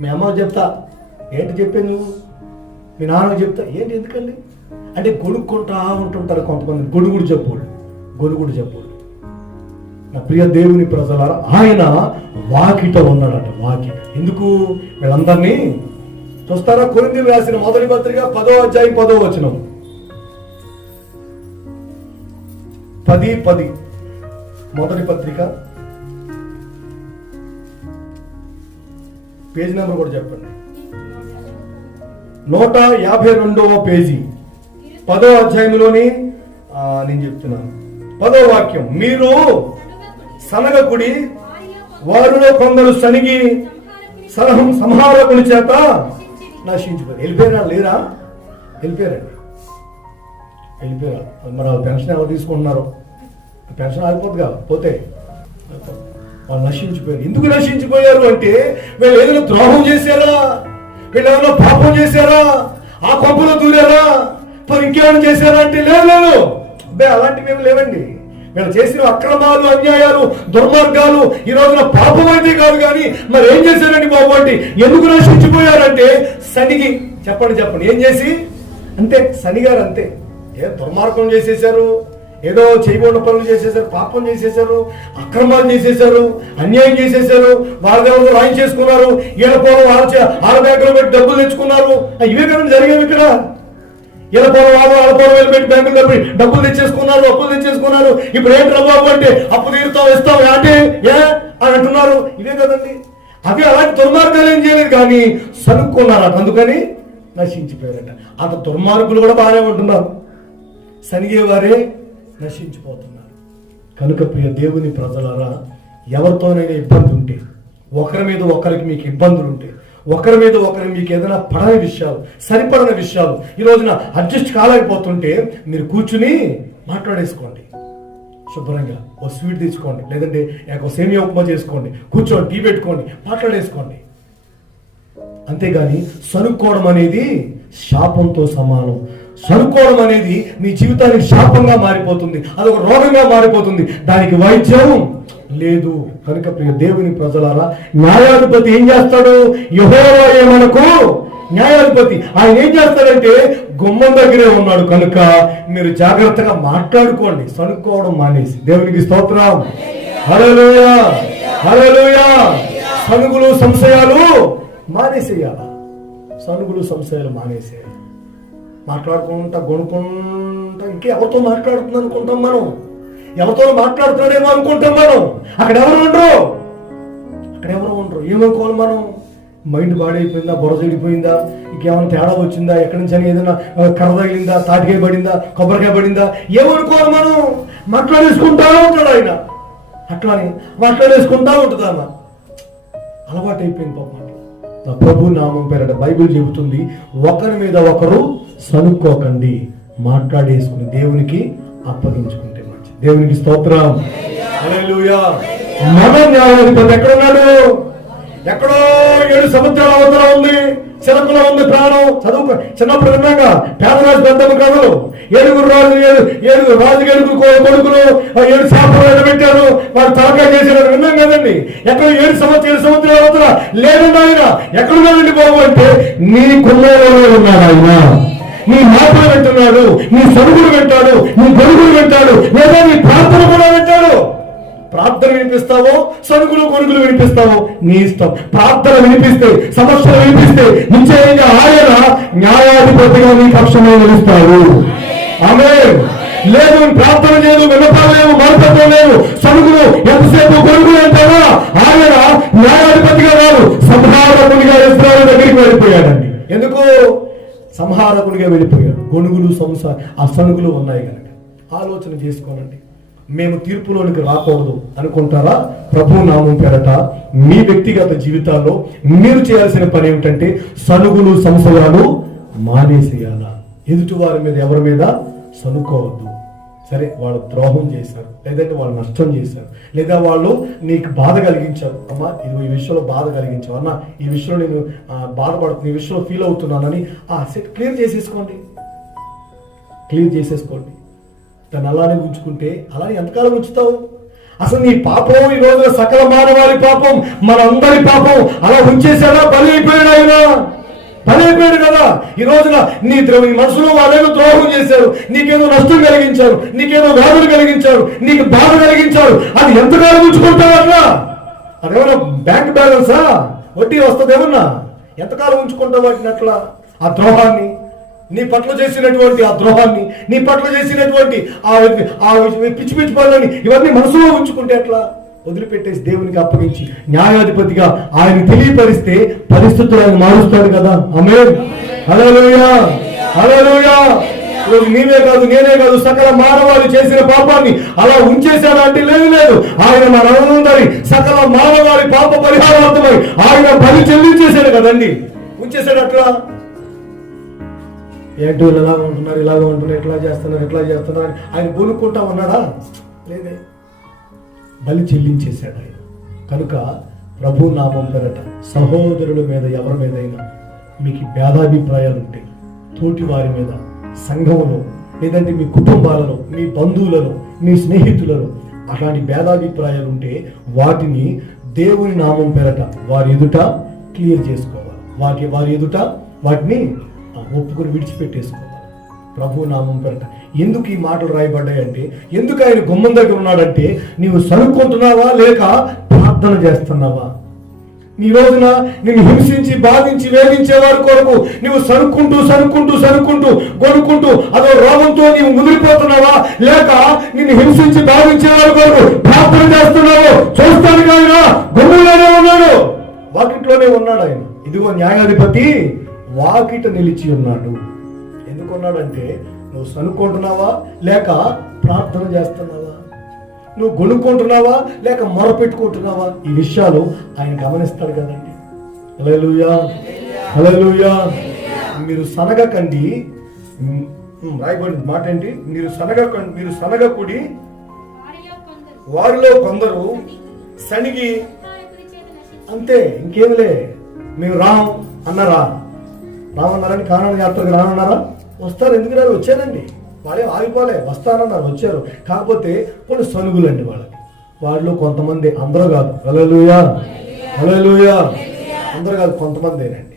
మీ అమ్మ చెప్తా, ఏంటి చెప్పే నువ్వు? మీ నాన్న చెప్తా, ఏంటి ఎందుకండి అంటే గొడుక్కుంటా ఉంటుంటారు కొంతమంది. గొడుగుడు చెప్పుడు. నా ప్రియ దేవుని ప్రజలారా, ఆయన వాకిట ఉన్నాడట. వాకిట ఎందుకు? వీళ్ళందరినీ చూస్తారా? కొరింథీయులు రాసిన మొదటి పత్రిక 10వ అధ్యాయం 10వ వచనం. 10:10 మొదటి పత్రిక, పేజీ నెంబర్ కూడా చెప్పండి. 152వ పేజీ, 10వ అధ్యాయంలోని నేను చెప్తున్నాను 10వ వాక్యం. మీరు సనగకుడి, వారిలో కొందరు సనిగి సంహారకుని చేత నశించిపోయారు. వెళ్ళిపోయారండి. మరి వాళ్ళు పెన్షన్ ఎవరు తీసుకుంటున్నారు? పెన్షన్ ఆగిపోతుందిగా, పోతే వాళ్ళు నశించిపోయారు. ఎందుకు నశించిపోయారు అంటే వీళ్ళు ఏదైనా ద్రోహం చేశారా? వీళ్ళు ఏమైనా పాపం చేశారా? ఆ కొంపలో దూరారా? మరి ఇంకేమైనా చేశారా అంటే లేదు. అలాంటివి ఏమి లేవండి. వీళ్ళు చేసిన అక్రమాలు, అన్యాయాలు, దుర్మార్గాలు ఈ రోజున పాపం అయితే కాదు. కానీ మరి ఏం చేశారండి బాబు అంటే ఎందుకు నశించిపోయారంటే సనిగి. చెప్పండి ఏం చేసి? అంతే, సనిగారు అంతే. దుర్మార్గం చేసేశారు, ఏదో చేయకుండా పనులు చేసేశారు, పాపం చేసేశారు, అక్రమాలు చేసేశారు, అన్యాయం చేసేశారు, వాళ్ళ దేవుడు రాయి చేసుకున్నారు, ఈడ పోవడం వాళ్ళ బ్యాంకులో పెట్టి డబ్బులు తెచ్చుకున్నారు. ఇవే కదండి జరిగేవి ఇక్కడ. ఆడపోవడం వెళ్ళి పెట్టి బ్యాంకులు డబ్బులు తెచ్చేసుకున్నారు, అప్పులు తెచ్చేసుకున్నారు. ఇప్పుడు ఏంటి బాబు అంటే అప్పు తీరుతావు, ఇస్తావు అంటే అని అంటున్నారు. ఇవే కదండి. అవి అలాంటి దుర్మార్గాలు ఏం చేయలేదు, కానీ సనుక్కున్నారట, అందుకని నశించిపోయారట. అంత దుర్మార్గులు కూడా బాగానే ఉంటున్నారు, సనిగేవారే నశించిపోతున్నారు. కనుక ప్రియ దేవుని ప్రజలారా, ఎవరితోనైనా ఇబ్బంది ఉంటే, ఒకరి మీద ఒకరికి మీకు ఇబ్బందులు ఉంటే, ఒకరి మీద ఒకరికి మీకు ఏదైనా పడని విషయాలు, సరిపడని విషయాలు ఈ రోజున అడ్జస్ట్ కాలేకపోతుంటే మీరు కూర్చుని మాట్లాడేసుకోండి. శుభ్రంగా ఓ స్వీట్ తీసుకోండి, లేదంటే ఒక సేమియా ఉప్మా చేసుకోండి, కూర్చోండి, టీ పెట్టుకోండి, మాట్లాడేసుకోండి. అంతేగాని సనుక్కోవడం అనేది శాపంతో సమానం. సనుక్కోవడం అనేది మీ జీవితానికి శాపంగా మారిపోతుంది, అదొక రోగంగా మారిపోతుంది, దానికి వైద్యం లేదు. కనుక ప్రియ దేవుని ప్రజలారా, న్యాయాధిపతి ఏం చేస్తాడు? యెహోవాయే మనకు న్యాయాధిపతి. ఆయన ఏం చేస్తాడంటే గుమ్మం దగ్గరే ఉన్నాడు. కనుక మీరు జాగ్రత్తగా మాట్లాడుకోండి, సనుక్కోవడం మానేసి. దేవునికి స్తోత్రం. హల్లెలూయా, హల్లెలూయా. సనుగులు సంశయాలు మానేసేయాలి. మాట్లాడుకుంటా గొనుకుంటా ఇంకెవరితో మాట్లాడుతుంది అనుకుంటాం మనం, ఎవరితో మాట్లాడుతున్నాడేమో అనుకుంటాం మనం. అక్కడ ఎవరు ఉండరు. ఏమనుకోవాలి మనం? మైండ్ పాడైపోయిందా, బుర్ర చెడిపోయిందా, ఇంకేమైనా తేడా వచ్చిందా, ఎక్కడి నుంచి అని ఏదైనా కర్ర తగిలిందా, తాటికాయ పడిందా, కొబ్బరికాయ పడిందా, ఏమనుకోవాలి మనం? మాట్లాడేసుకుంటా ఉంటాడు ఆయన. అట్లానే మాట్లాడేసుకుంటా ఉంటుందామా? అలవాటు అయిపోయింది పాపం. ప్రభు నామం పేరట బైబిల్ చెబుతుంది, ఒకరి మీద ఒకరు సనుక్కోకండి, మాట్లాడేసుకుని దేవునికి అప్పగించుకుంటే మంచిది. దేవునికి స్తోత్రం. హల్లెలూయా. మన న్యాయాధిపతి ఎక్కడున్నాడు? ఎక్కడో 7 సముద్రాల అవతల ఉంది, చిలకలో ఉంది ప్రాణం. చదువు చిన్నప్పుడు విన్నాగా పేదరాజు పెద్దమ్మ కథలు. 7 రాజు కొడుకులు 7 శాపలు పెట్టారు, వాడు తలకాయ చేశారు విన్నాం కదండి. ఎక్కడ 7 సముద్రాల అవతల లేదండి ఆయన. ఎక్కడున్నాడండి బాబు అంటే నీ కుమ్మలో ఉన్నాడు ఆయన. నీ మాటలు వింటున్నాడు, నీ సరుగుడు వింటాడు, నీ గొడుగులు వింటాడు, లేదా నీ ప్రార్థన కూడా వింటాడు. ప్రార్థన వినిపిస్తావో సరుగులు గొడుగులు వినిపిస్తావో నీ ఇష్టం. ప్రార్థన వినిపిస్తే, సమస్యలు వినిపిస్తే నిశ్చయంగా ఆయన న్యాయాధిపతిగా నీ పక్షంలో నిలుస్తాడు. ఆమేన్. లేదు ప్రార్థన లేదు, వినపాలు లేవు, మరపత్రం లేవు, సరుగులు ఎంతసేపు గొడుగులు అంటారా, ఆయన న్యాయాధిపతిగా రాదు, సంహారకునిగా ఇశ్రాయేలు దగ్గరికి వెళ్ళిపోయాడండి. ఎందుకు సంహారకునిగా వెళ్ళిపోయాడు? గొడుగులు ఆ సనుగులు ఉన్నాయి కనుక. ఆలోచన చేసుకోనండి. మేము తీర్పులోనికి రాకూడదు అనుకుంటారా? ప్రభు నామం పేరట మీ వ్యక్తిగత జీవితాల్లో మీరు చేయాల్సిన పని ఏమిటంటే సనుగులు సంశయాలు మానేసేయాలా. ఎదుటి వారి మీద ఎవరి మీద సనుకోవద్దు. సరే వాళ్ళు ద్రోహం చేశారు, లేదంటే వాళ్ళు నష్టం చేశారు, లేదా వాళ్ళు నీకు బాధ కలిగించారు. అమ్మా ఇది ఈ విషయంలో బాధ కలిగించావు అన్న, ఈ విషయంలో నేను బాధపడుతున్నా, ఈ విషయంలో ఫీల్ అవుతున్నానని క్లియర్ చేసేసుకోండి. దాన్ని అలానే ఉంచుకుంటే అలానే ఎంతకాలం ఉంచుతావు? అసలు నీ పాపం ఈ రోజున సకల మానవాళి పాపం, మనందరి పాపం అలా ఉంచేసాడా? బలి అయిపోయాడు ఆయన. పని అయిపోయాడు కదా. ఈ రోజున నీ మనసులో వాళ్ళేదో ద్రోహం చేశారు, నీకేదో నష్టం కలిగించారు, నీకేదో వ్యాధులు కలిగించారు, నీకు బాధ కలిగించారు. అది ఎంతకాలం ఉంచుకుంటావు అట్లా? అదేమన్నా బ్యాంక్ బ్యాలెన్సా? వడ్డీ వస్తుంది ఏమన్నా? ఎంతకాలం ఉంచుకుంటావు వాటిని అట్లా? ఆ ద్రోహాన్ని, నీ పట్ల చేసినటువంటి ఆ ద్రోహాన్ని, నీ పట్ల చేసినటువంటి ఆ పిచ్చి పిచ్చి పనులని ఇవన్నీ మనసులో ఉంచుకుంటే ఎట్లా? వదిలిపెట్టేసి దేవునికి అప్పగించి న్యాయాధిపతిగా ఆయన తెలియపరిస్తే పరిస్థితులు ఆయన మారుస్తాడు కదా. ఆమేన్. హల్లెలూయా, హల్లెలూయా. నీవే కాదు, నేనే కాదు, సకల మానవాళి చేసిన పాపాన్ని అలా ఉంచేశాడు అంటే లేదు. ఆయన మనందరి సకల మానవాళి పాప పరిహారార్థమై ఆయన బలి చెల్లించేశాడు కదండి. ఉంచేశాడు అట్లా. ఏంటో ఇలాగ ఉంటున్నారు, ఎట్లా చేస్తున్నారు అని ఆయన బోలుకుంటా ఉన్నాడా? లేదే. బలి చెల్లించేశాడు ఆయన. కనుక ప్రభు నామం పేరట సహోదరుల మీద ఎవరి మీదైనా మీకు భేదాభిప్రాయాలు ఉంటే, తోటి వారి మీద, సంఘంలో, లేదంటే మీ కుటుంబాలలో, మీ బంధువులలో, మీ స్నేహితులలో అట్లాంటి భేదాభిప్రాయాలు ఉంటే వాటిని దేవుని నామం పేరట వారి ఎదుట క్లియర్ చేసుకోవాలి. వారి ఎదుట వాటిని ఒప్పుకొని విడిచిపెట్టేసుకోవాలి ప్రభు నామం పేరట. ఎందుకు ఈ మాటలు రాయబడ్డాయి అంటే, ఎందుకు ఆయన గుమ్మం దగ్గర ఉన్నాడంటే, నీవు సరుక్కుంటున్నావా లేక ప్రార్థన చేస్తున్నావా? ఈ రోజున నిన్ను హింసించి బాధించి వేధించే వారి కొరకు నువ్వు సరుక్కుంటూ కొనుక్కుంటూ అదో రోగంతో నీవు ముదిరిపోతున్నావా, లేక నిన్ను హింసించి బాధించే వారి కొరకు ప్రార్థన చేస్తున్నావో? చూస్తాను ఆయన గుమ్మంలోనే ఉన్నాడు, వాకిట్లోనే ఉన్నాడు ఆయన. ఇదిగో న్యాయాధిపతి వాకిట నిలిచి ఉన్నాడు. ఎందుకున్నాడంటే, నువ్వు సనుక్కుంటున్నావా లేక ప్రార్థన చేస్తున్నావా? నువ్వు గొనుక్కుంటున్నావా లేక మొరపెట్టుకుంటున్నావా? ఈ విషయాలు ఆయన గమనిస్తాడు కదండి. హల్లెలూయా, హల్లెలూయా. మీరు సనగకండి, రాయబడిన మాట ఏంటి? మీరు సనగకుడి, వారిలో కొందరు సనిగి. అంతే, ఇంకేమిలే. మేము రామన్నారా? రామన్నారని కానాని యాత్రకు రానన్నారా? వస్తారు. ఎందుకు రాదు? వచ్చారండి. వాళ్ళే ఆగిపోలే, వస్తారన్నారు, వచ్చారు. కాకపోతే కొన్ని సనుగులండి వాళ్ళకి. వాళ్ళు కొంతమంది, అందరూ కాదు. హల్లెలూయా, హల్లెలూయా. అందరూ కాదు, కొంతమందేనండి.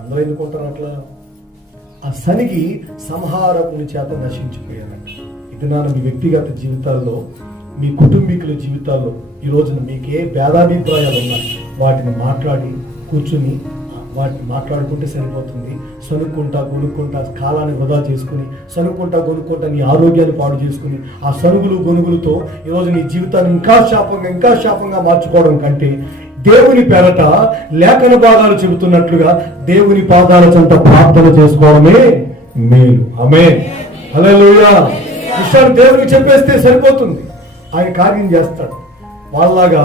అందరూ ఎందుకుంటారు అట్లా? ఆ సనిగి సంహారకుని చేత నశించిపోయారండి. ఇది మీ వ్యక్తిగత జీవితాల్లో, మీ కుటుంబీకుల జీవితాల్లో ఈ రోజున మీకు ఏ భేదాభిప్రాయాలు ఉన్నాయి వాటిని మాట్లాడి కూర్చుని వాటిని మాట్లాడుకుంటే సరిపోతుంది. కొనుక్కుంటా కాలాన్ని వృధా చేసుకుని, కొనుక్కుంటా నీ ఆరోగ్యాన్ని పాడు చేసుకుని, ఆ గొనుగులతో ఈరోజు నీ జీవితాన్ని ఇంకా శాపంగా మార్చుకోవడం కంటే దేవుని పేరట లేఖన భాగాలు చెబుతున్నట్లుగా దేవుని పాదాల చెంత ప్రార్థన చేసుకోవడమే మేలు. ఆమేన్, హల్లెలూయా. విషయాన్ని దేవునికి చెప్పేస్తే సరిపోతుంది, ఆయన కార్యం చేస్తాడు. వాళ్ళలాగా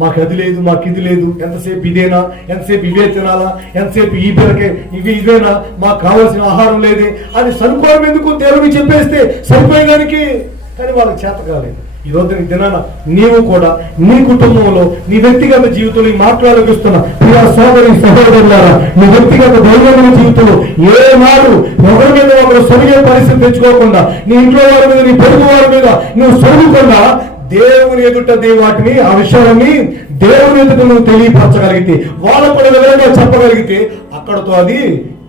మాకు అది లేదు, మాకు ఇది లేదు, ఎంతసేపు ఇదేనా, ఎంతసేపు ఇవే తినాలా, ఎంతసేపు ఈ పిల్లకే ఇవేనా, మాకు కావాల్సిన ఆహారం లేదే అని సనుకోవడం ఎందుకు? దేవుడికి చెప్పేస్తే సరిపోయేదానికి. కానీ వాళ్ళకి చేత కాలేదు. ఈరోజు నీ దినాన నీవు కూడా నీ కుటుంబంలో నీ వ్యక్తిగత జీవితంలో మాట్లాడగిస్తున్న ప్రియ సోదరి సహోదరులారా, నీ వ్యక్తిగత దైనందిన జీవితంలో ఏనాడు ఒకరి మీద ఒకరు సరిగే పరిస్థితి తెచ్చుకోకుండా, నీ ఇంట్లో వారి మీద నీ పొరుగు వారి మీద నువ్వు సొరుగుకుండా దేవుని ఎదుట వాటిని ఆ విషయాన్ని దేవుని ఎదుట నువ్వు తెలియపరచగలిగితే, వాళ్ళకు కూడా వివరంగా చెప్పగలిగితే అక్కడతో అది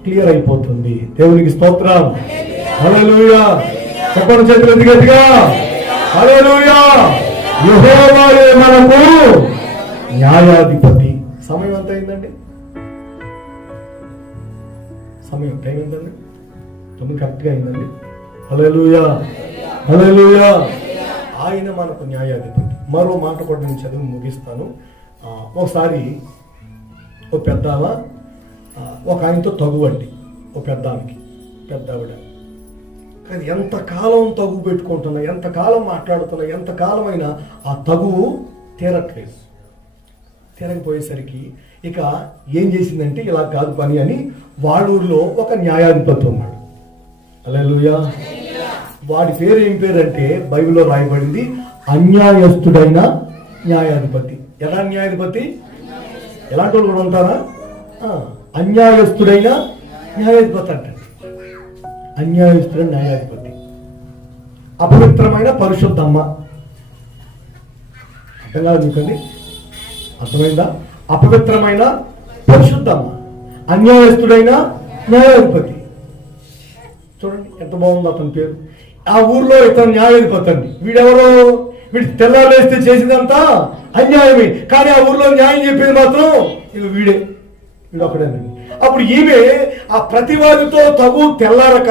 క్లియర్ అయిపోతుంది. దేవునికి స్తోత్రం. హల్లెలూయా. చెప్పండి చేతులు గట్టిగా. హల్లెలూయా. యెహోవాయే మనకు న్యాయాధిపతి. సమయం ఎంత అయిందండి? సమయం టైం ఎంతండి? 9 కరెక్ట్గా అయిందండి. హల్లెలూయా. హల్లెలూయా. ఆయన మనకు న్యాయాధిపతి. మరో మాట కూడా నేను చదివి ముగిస్తాను. ఒకసారి ఒక పెద్ద ఒక ఆయనతో తగువండి, ఒక పెద్దానికి పెద్ద ఆవిడ. కానీ ఎంతకాలం తగు పెట్టుకుంటున్నా, ఎంతకాలం మాట్లాడుతున్నా, ఎంతకాలమైనా ఆ తగువు తీరట్లేదు. తీరకపోయేసరికి ఇక ఏం చేసిందంటే, ఇలా కాదు పని అని వాళ్ళ ఊరిలో ఒక న్యాయాధిపతి ఉన్నాడు. హల్లెలూయా. వాడి పేరు ఏం పేరంటే బైబిల్లో రాయబడింది అన్యాయస్తుడైన న్యాయాధిపతి. ఎలా న్యాయాధిపతి? ఎలాంటి వాళ్ళు కూడా ఉంటారా? అన్యాయస్తుడైన న్యాయాధిపతి అంటే అన్యాయస్తుడైన న్యాయాధిపతి. అపవిత్రమైన పరిశుద్ధమ్మ. అర్థం కాదు మీకండి? అర్థమైందా? అపవిత్రమైన పరిశుద్ధమ్మ, అన్యాయస్తుడైన న్యాయాధిపతి. చూడండి ఎంత బాగుంది అతని పేరు. ఆ ఊర్లో ఇతను న్యాయాధిపతి అండి. వీడెవరో? వీడి తెల్లారేస్తే చేసిందంతా అన్యాయమే, కానీ ఆ ఊర్లో న్యాయం చెప్పేది మాత్రం ఇక వీడు ఒకడేనండి. అప్పుడు ఈమె ఆ ప్రతివాదితో తగు తెల్లారక,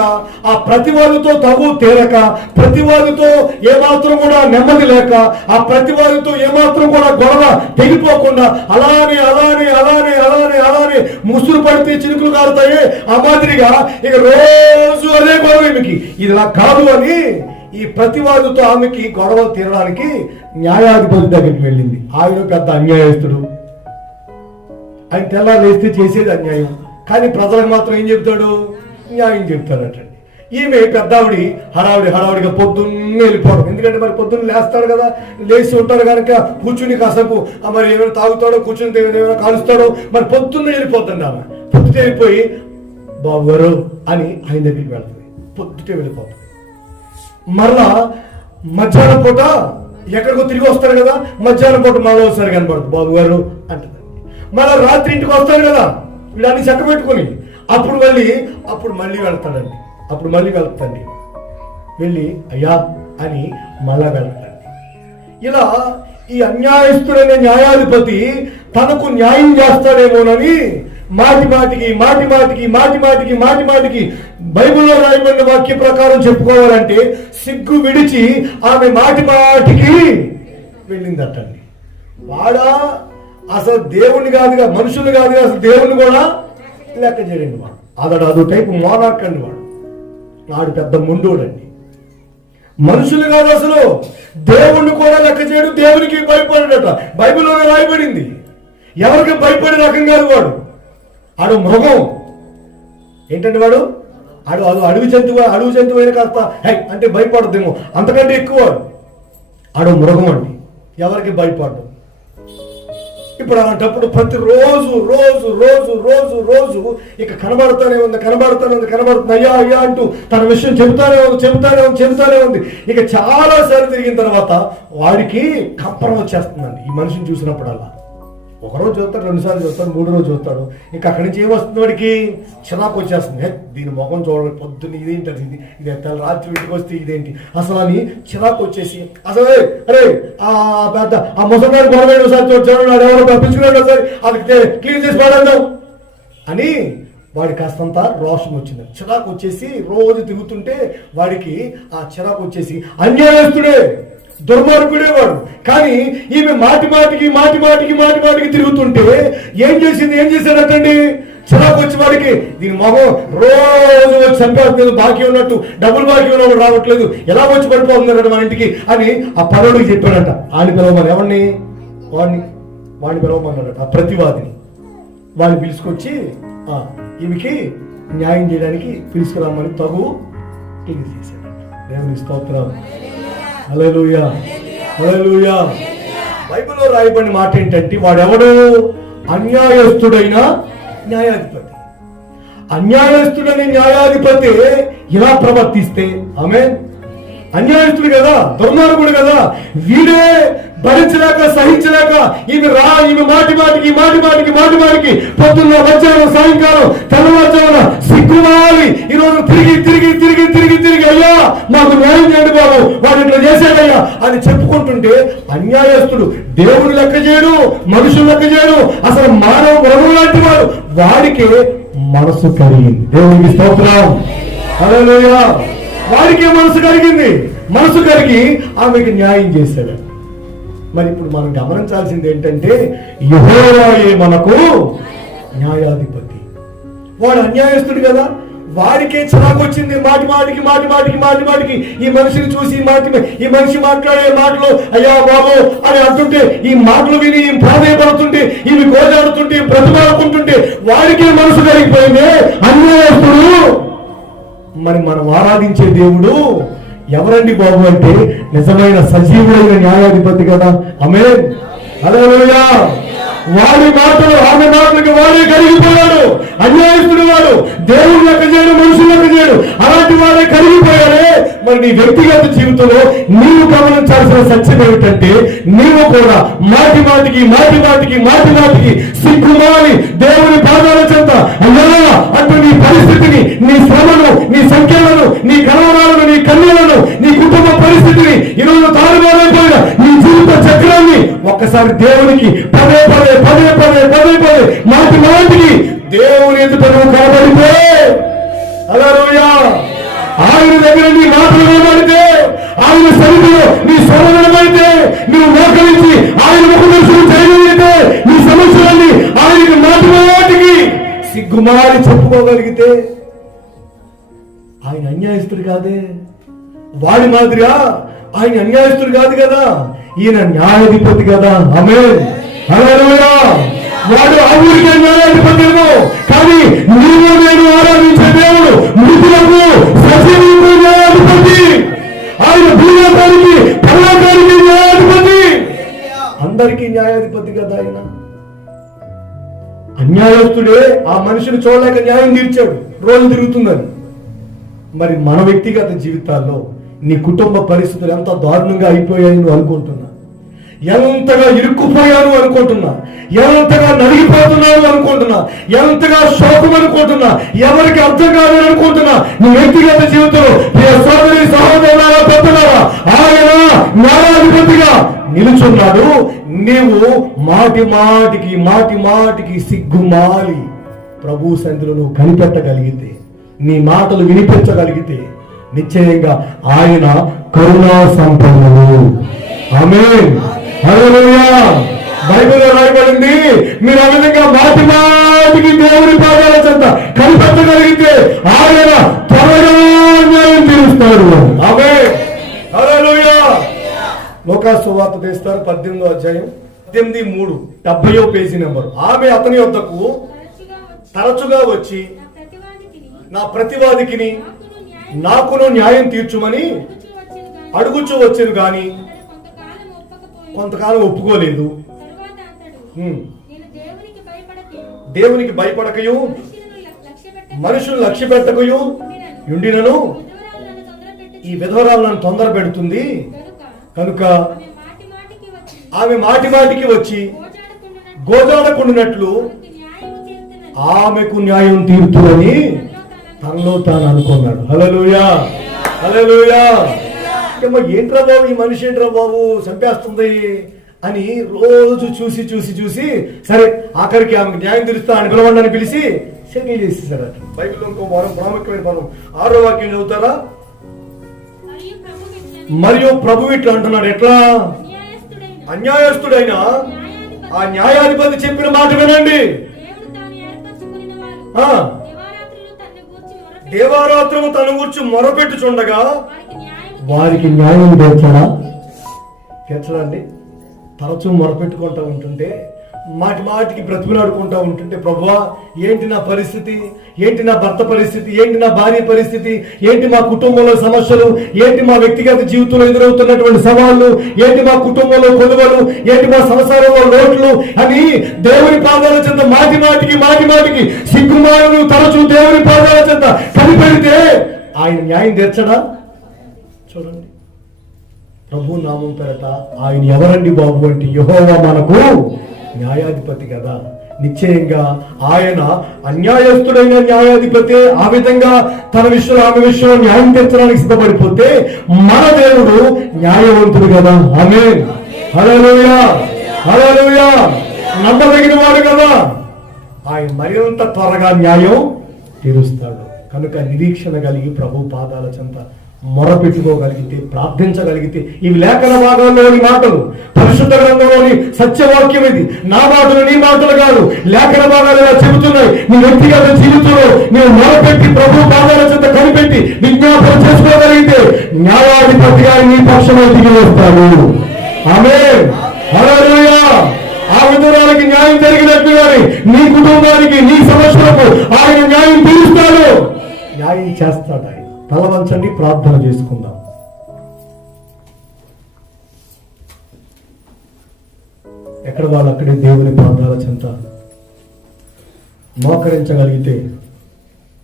ఆ ప్రతివాదితో తగు తీరక, ప్రతివాదితో ఏమాత్రం కూడా నెమ్మది లేక, ఆ ప్రతివాదితో ఏమాత్రం కూడా గొడవ తెగిపోకుండా అలానే అలానే అలానే అలానే అలానే ముసురు పడితే చినుకులు కారుతాయి ఆ మాదిరిగా ఇక రోజు అదే గొడవ. ఈమెకి ఇది నాకు కాదు అని ఈ ప్రతివాదితో ఆమెకి గొడవలు తీరడానికి న్యాయాధిపతి దగ్గరికి వెళ్ళింది. ఆయన పెద్ద అన్యాయస్తుడు. ఆయన తెల్లారేస్తే చేసేది అన్యాయం, కానీ ప్రజలకు మాత్రం ఏం చెప్తాడు? న్యాయం చెప్తాడటండి. ఈమె పెద్దావిడి హడావిడిగా పొద్దున్నే వెళ్ళిపోవడం. ఎందుకంటే మరి పొద్దున్న లేస్తాడు కదా, లేచి ఉంటాడు కనుక కూర్చుని కాసేపు మరి ఏమైనా తాగుతాడో, కూర్చుని ఏమైనా కాలుస్తాడో, మరి పొద్దున్నే వెళ్ళిపోతుంది. ఆమె పొద్దుటే వెళ్ళిపోయి బాబు గారు అని ఆయన దగ్గరికి వెళ్తుంది. పొద్దుటే వెళ్ళిపోతుంది. మరలా మధ్యాహ్నం పూట ఎక్కడికో తిరిగి వస్తాడు కదా, మధ్యాహ్నం పూట మళ్ళీ ఒకసారి కనపడుతుంది బాబు గారు అంటుంది. మళ్ళీ రాత్రి ఇంటికి వస్తాడు కదా వీడు అన్ని చక్క పెట్టుకుని, అప్పుడు మళ్ళీ వెళ్తాడండి. అప్పుడు మళ్ళీ వెళ్తాండి. వెళ్ళి అయ్యా అని మళ్ళా వెళ్తాండి. ఇలా ఈ అన్యాయస్తుడైన న్యాయాధిపతి తనకు న్యాయం చేస్తాడేమోనని మాటి మాటికి బైబిల్లో రాయబడిన వాక్య ప్రకారం చెప్పుకోవాలంటే సిగ్గు విడిచి ఆమె మాటికి వెళ్ళిందటండి. వాడా అసలు దేవుణ్ణి కాదుగా, మనుషులు కాదుగా, అసలు దేవుణ్ణి కూడా లెక్క చేయడండి. వాడు అదో టైపు మోనార్క్ అండి. వాడు పెద్ద ముండోడండి. మనుషులు కాదు, అసలు దేవుణ్ణి కూడా లెక్క చేయడు, దేవునికి భయపడట. బైబిల్లోనే రాయబడింది. ఎవరికి భయపడే రకం కాదు వాడు. ఆడు మృగం. ఏంటంటే వాడు అడవి జంతువు అయినా కాస్త అంటే భయపడదేమో, అంతకంటే ఎక్కువ ఆడు మృగం అండి. ఎవరికి భయపడదు. ఇప్పుడు అలాంటప్పుడు ప్రతిరోజు రోజు రోజు రోజు రోజు ఇక కనబడుతూనే ఉంది అయ్యా అంటూ తన విషయం చెబుతానే ఉంది. ఇక చాలా సార్లు తిరిగిన తర్వాత వాడికి కంపరం వచ్చేస్తుందండి ఈ మనిషిని చూసినప్పుడల్లా. ఒకరోజు చూస్తాడు, 2 సార్లు చూస్తాడు, 3 రోజు చూస్తాడు. ఇక అక్కడి నుంచి ఏమొస్తుంది వాడికి? చిరాకు వచ్చేస్తుంది. దీని ముఖం చూడాలి, పొద్దున్న ఇదేంటి, ఇది రాత్రి ఇంటికి వస్తే ఇదేంటి అసలు అని చిరాకు వచ్చేసి అసలు అరే ఆ ముసలివాడు గొడవ చూడండి, ఎవరో పిలుచుకున్నాడు సార్, అది క్లీన్ చేసి పడేద్దాం అని వాడికి కాస్తంత రోషం వచ్చింది. చిరాకు వచ్చేసి రోజు తిరుగుతుంటే వాడికి ఆ చిరాకు వచ్చేసి అన్యాయస్తుడే, దుర్మార్గుడే వాడు. కానీ ఈమె మాటికి తిరుగుతుంటే ఏం చేశాడటండి? చిరాకు వచ్చి వాడికి దీని మొహం రోజు వచ్చి చంపేస్తుంది, బాకీ ఉన్నట్టు, డబ్బులు బాకీ ఉన్నప్పుడు రావట్లేదు, ఎలా వచ్చి పడిపోతున్నాడు మన ఇంటికి అని ఆ పనుడికి చెప్పాడట. వాడిని పిలవమని, ఎవరిని? వాడిని పిలవమన్నాడట, ఆ ప్రతివాదిని. వాడిని పిలుచుకొచ్చి ఈమెకి న్యాయం చేయడానికి పిలుచుకురామని తగు తెలియజేశాడు. దేవుని స్తోత్రం. హల్లెలూయా. హల్లెలూయా. బైబిల్లో రాయబడిన మాట ఏంటంటే వాడెవడు? అన్యాయస్తుడైన న్యాయాధిపతి. అన్యాయస్తుడైన న్యాయాధిపతి ఇలా ప్రవర్తిస్తే, ఆమేన్, అన్యాయస్తుడు కదా, దుర్మార్గుడు కదా, వీడే భరించలేక సహించలేక ఈమె మాటి మాటికి పొద్దున్న మధ్యాహ్నం సాయంకాలం తెల్లవారుజామున సిగ్గుమాలి ఈరోజు తిరిగి అయ్యా మాకు న్యాయం చేయండి బాబు, వాడు ఇట్లా చేశాడయ్యా అని చెప్పుకుంటుంటే అన్యాయస్తుడు దేవుడు లెక్క చేయడు, మనుషులు లెక్క చేయడు, అసలు మానవ మృగం లాంటి వాడు. వాడికే మనసు కలిగింది. దేవునికి స్తోత్రం. హల్లెలూయా. వాడికే మనసు కలిగింది. మనసు కలిగి ఆమెకి న్యాయం చేశాడు. మరి ఇప్పుడు మనం గమనించాల్సింది ఏంటంటే యెహోవాయే మనకు న్యాయాధిపతి. వాడు అన్యాయస్తుడు కదా, వాడికే చిరాకు వచ్చింది. మాటికి ఈ మనిషిని చూసి ఈ మనిషి మాట్లాడే మాటలు అయ్యా బాబు అని అంటుంటే, ఈ మాటలు విని ఈ ప్రాధాయపడుతుంటే, ఇవి గోజాడుతుంటే, బ్రతిమాడుకుంటుంటే వాడికే మనసు కలిగిపోయింది అన్యాయస్తుడు. మరి మనం ఆరాధించే దేవుడు ఎవరండి బాబు అంటే నిజమైన సజీవుడైన న్యాయాధిపతి కదా. ఆమేన్. హల్లెలూయా. వాడి మాటలు ఆమె మాటలకి వాడే కరిగిపోయాడు. అన్యాయస్తుడు వాడు, దేవుడు లెక్క చేయడు, మనుషులు లెక్క చేయడు, అలాంటి వాడే కరిగిపోయాడే. మరి నీ వ్యక్తిగత జీవితంలో నీవు గమనించాల్సిన సత్యం ఏమిటంటే నీవు కూడా మాటికి సిగ్గుమాలి దేవుని పాదాల చెంత అయ్యా అంటూ నీ పరిస్థితిని, నీ శ్రమను, నీ సంఖ్యలను, నీ కలవరాలను, నీ కన్యలను, నీ కుటుంబ పరిస్థితిని, ఈరోజు తారుమారైపోయిన నీ జీవిత చక్రాన్ని ఒక్కసారి దేవునికి పదే మాటికి దేవుని ఎదుట నువ్వు కనబడితే, హల్లెలూయా, ఆయన దగ్గర నీ మాటలు వినబడితే, ఆయన సన్నిధిలో నీ స్వరం వినబడితే, నువ్వు మోకరించి ఆయన ముఖదర్శనం చేయగలిగితే, నీ సమస్యలన్నీ ఆయనకి మాటికి సిగ్గుమారి చెప్పుకోగలిగితే, ఆయన అన్యాయస్తుడు కాదే. వాడి మాదిరిగా ఆయన అన్యాయస్తుడు కాదు కదా, ఈయన న్యాయాధిపతి కదా. ఆమేన్. హల్లెలూయా. వాడు ఆ ఊరికే న్యాయాధిపతి కానీ నీవు నేను ఆరాధించే దేవుడు మృతులకు సజీవులకు న్యాయాధిపతి. ఆయన భూలోకానికి పరలోకానికి న్యాయాధిపతి, అందరికీ న్యాయాధిపతి కదా. ఆయన అన్యాయస్తుడే ఆ మనిషిని చూడలేక న్యాయం తీర్చాడు, రోజు తిరుగుతుందని. మరి మన వ్యక్తిగత జీవితాల్లో నీ కుటుంబ పరిస్థితులు ఎంత దారుణంగా అయిపోయాయి నువ్వు అనుకుంటున్నా, ఎంతగా ఇరుక్కుపోయాను అనుకుంటున్నా, ఎంతగా నలిగిపోతున్నాను అనుకుంటున్నా, ఎంతగా శోకం అనుకుంటున్నా, ఎవరికి అర్థం కాదని అనుకుంటున్నా, నీ వ్యక్తిగత జీవితంలో సోదరి సహోదరులారా పెద్దలారా ఆయన న్యాయాధిపతిగా నిలుచున్నాడు. నీవు మాటికి సిగ్గుమాలి ప్రభు సన్నిధిలో నువ్వు కనిపెట్టగలిగితే, నీ మాటలు వినిపించగలిగితే నిశ్చయంగా ఆయన కరుణా సంపన్నుడు. ఆమేన్. హల్లెలూయా. బైబిల్లో రాయబడింది, మీరు ఆ విధంగా మాటికి దేవుని పాదాల చెంత కనిపెట్టగలిగితే ఆయన త్వరగా న్యాయం తీరుస్తాడు. ఆమేన్. హల్లెలూయా. లోకాసు వార్త తీస్తారు 18వ అధ్యాయం 18:3 70వ పేజీ నెంబర్. ఆమె అతని వద్దకు తరచుగా వచ్చి నా ప్రతివాదికిని నాకును న్యాయం తీర్చుమని అడుగుచూ వచ్చేది గాని కొంతకాలం ఒప్పుకోలేదు. దేవునికి భయపడకయు మనుషులు లక్ష్య పెట్టకయు ఉండినను ఈ విధవరాలు నన్ను తొందర పెడుతుంది కనుక ఆమె మాటికి వచ్చి గోజాడకుండినట్లు ఆమెకు న్యాయం తీరుతుందని తనలో తాను అనుకున్నాడు. హల్లెలూయా. హల్లెలూయా. ఏంట్రా బాబు ఈ మనిషి, ఏంట్రా బాబు చంపేస్తుంది అని రోజు చూసి సరే ఆఖరికి ఆమెకు న్యాయం తీరుస్తా అని పిలవండి అని పిలిచి సెటిల్ చేసేసారు. బైబిల్లో ఇంకో ప్రాముఖ్యమైన పదం 6వ వాక్యం చదువుతారా? మరియు ప్రభు ఇట్లా అంటున్నాడు, ఎట్లా? అన్యాయస్తుడైన ఆ న్యాయాధిపతి చెప్పిన మాట వినండి. దేవారాత్రము తన గూర్చి మొరపెట్టుచుండగా వారికి న్యాయం తీర్చడా అండి? తరచూ మొరపెట్టుకుంటూ ఉంటుంటే మాటి మాటికి బ్రతిమలాడుకుంటా ఉంటుంటే, ప్రభువా ఏంటి నా పరిస్థితి, ఏంటి నా భర్త పరిస్థితి, ఏంటి నా భార్య పరిస్థితి, ఏంటి మా కుటుంబంలో సమస్యలు, ఏంటి మా వ్యక్తిగత జీవితంలో ఎదురవుతున్నటువంటి సవాళ్లు, ఏంటి మా కుటుంబంలో కొలువలు, ఏంటి మా సంసారంలో లోట్లు అని దేవుని పాదాల చెంత మాటి మాటికి సిగ్గుమాలను తరచూ దేవుని పాదాల చెంత కనిపెడితే ఆయన న్యాయం తీర్చడా? చూడండి, ప్రభు నామం పేరట ఆయన ఎవరండి బాబు అంటే, యెహోవా మనకు న్యాయాధిపతి కదా. నిశ్చయంగా ఆయన అన్యాయస్తుడైన న్యాయాధిపతి. ఆ విధంగా తన విషయంలో ఆమె విషయంలో న్యాయం తీర్చడానికి సిద్ధపడిపోతే మన దేవుడు న్యాయవంతుడు కదా. ఆమేన్, హల్లెలూయా, హల్లెలూయా. నమ్మదగిన వాడు కదా. ఆయన మరింత త్వరగా న్యాయం తీరుస్తాడు. కనుక నిరీక్షణ కలిగి ప్రభు పాదాల చెంత మొరపెట్టుకోగలిగితే, ప్రార్థించగలిగితే, ఇవి లేఖన భాగాల్లోని మాటలు, పరిశుద్ధ గ్రంథంలోని సత్యవాక్యం ఇది. నా మాటలు నీ మాటలు కాదు, లేఖన భాగాలు ఇలా చెబుతున్నాయి. నీ వ్యక్తిగత జీవితంలో నీవు మొరపెట్టి ప్రభు పాదాల చెంత కనిపెట్టి విజ్ఞాపన చేసుకోగలిగితే న్యాయాధిపతిగా నీ పక్షంలో దిగి వస్తాడు. ఆమేన్, హల్లెలూయా. ఆ విధురాలకి న్యాయం జరిగినట్టుగానే నీ కుటుంబానికి, నీ సమస్యలకు ఆయన న్యాయం తీరుస్తాడు, న్యాయం చేస్తాడు. ఆయన తల వంచండి, ప్రార్థన చేసుకుందాం. ఎక్కడ వాళ్ళు అక్కడే దేవుని పాదాల చెంత మోకరించగలిగితే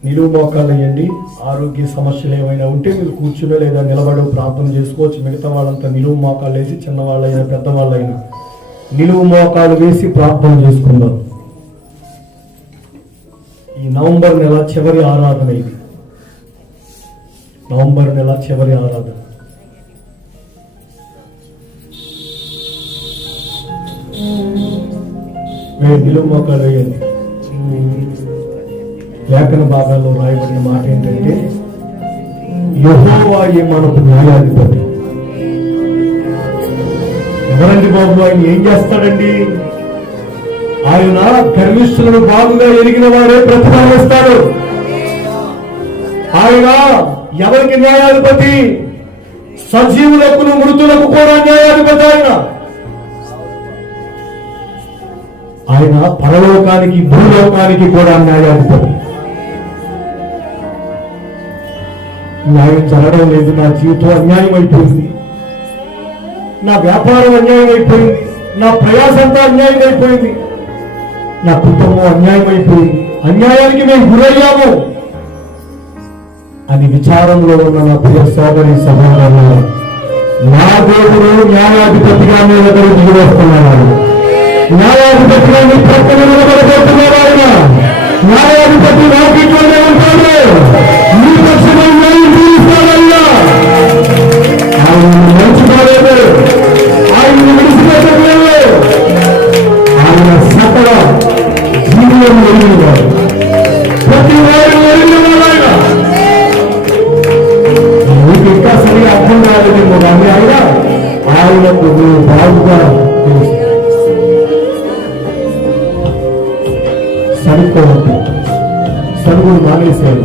నిలువు మోకాలు వేయండి. ఆరోగ్య సమస్యలు ఏమైనా ఉంటే మీరు కూర్చునే లేదా నిలబడి ప్రార్థన చేసుకోవచ్చు. మిగతా వాళ్ళంతా నిలువు మోకాలు వేసి, చిన్నవాళ్ళైనా పెద్దవాళ్ళైనా నిలువు మోకాలు వేసి ప్రార్థన చేసుకుందాం. ఈ నవంబర్ నెల చివరి ఆరాధన ఇది. నవంబర్ నెల చివరి ఆరాధన. నిలువు మోకాలు వేయండి. లేఖన భాగాల్లో రాయబడిన మాట ఏంటంటే, యెహోవాయే మనకు న్యాయాధిపతి. ఎవరండి బాబు, ఆయన ఏం చేస్తాడండి? ఆయన గర్విష్ఠులను బాగుగా ఎరిగిన వారే ప్రతిఫలమిస్తాడు. ఆయన ఎవరికి న్యాయాధిపతి? సజీవులకు మృతులకు కూడా న్యాయాధిపతి. ఆయన పరలోకానికి భూలోకానికి కూడా న్యాయాధిపతి. న్యాయం జరగడం లేదు, నా జీవితం అన్యాయం అయిపోయింది, నా వ్యాపారం అన్యాయం అయిపోయింది, నా ప్రయాసంతా అన్యాయం అయిపోయింది, నా కుటుంబం అన్యాయం అయిపోయింది, అన్యాయానికి మేము గురయ్యాము అని విచారంలో ఉన్న నా ప్రియ సోదరి సహోదరులు, నా దేవుడు న్యాయాధిపతిగా మీ దగ్గర దిగి వస్తున్నాడు. న్యాయాధిపతిగా మీ ప్రక్కన నిలబడబోతున్నారు. ఆయన న్యాయాధిపతి వాకిట్లోనే ఉంటాడు. మీ పక్షంలో న్యాయం తీరుస్తాడయ్యా. ఆయన మంచివాడు, ఆయన విడిచిపెట్టలేదు. ఆయన సకల జీవులను ఎరిగినవాడు, ప్రతి వారిని ఎరిగినవాడు. ఆయన మీకు ఇంకా సరిగా అర్థం కాలేదేమో కానీ ఆయనకు నువ్వు బాగుగా తెలుసు. సరుకోవద్దు, సరువులు మానేశారు.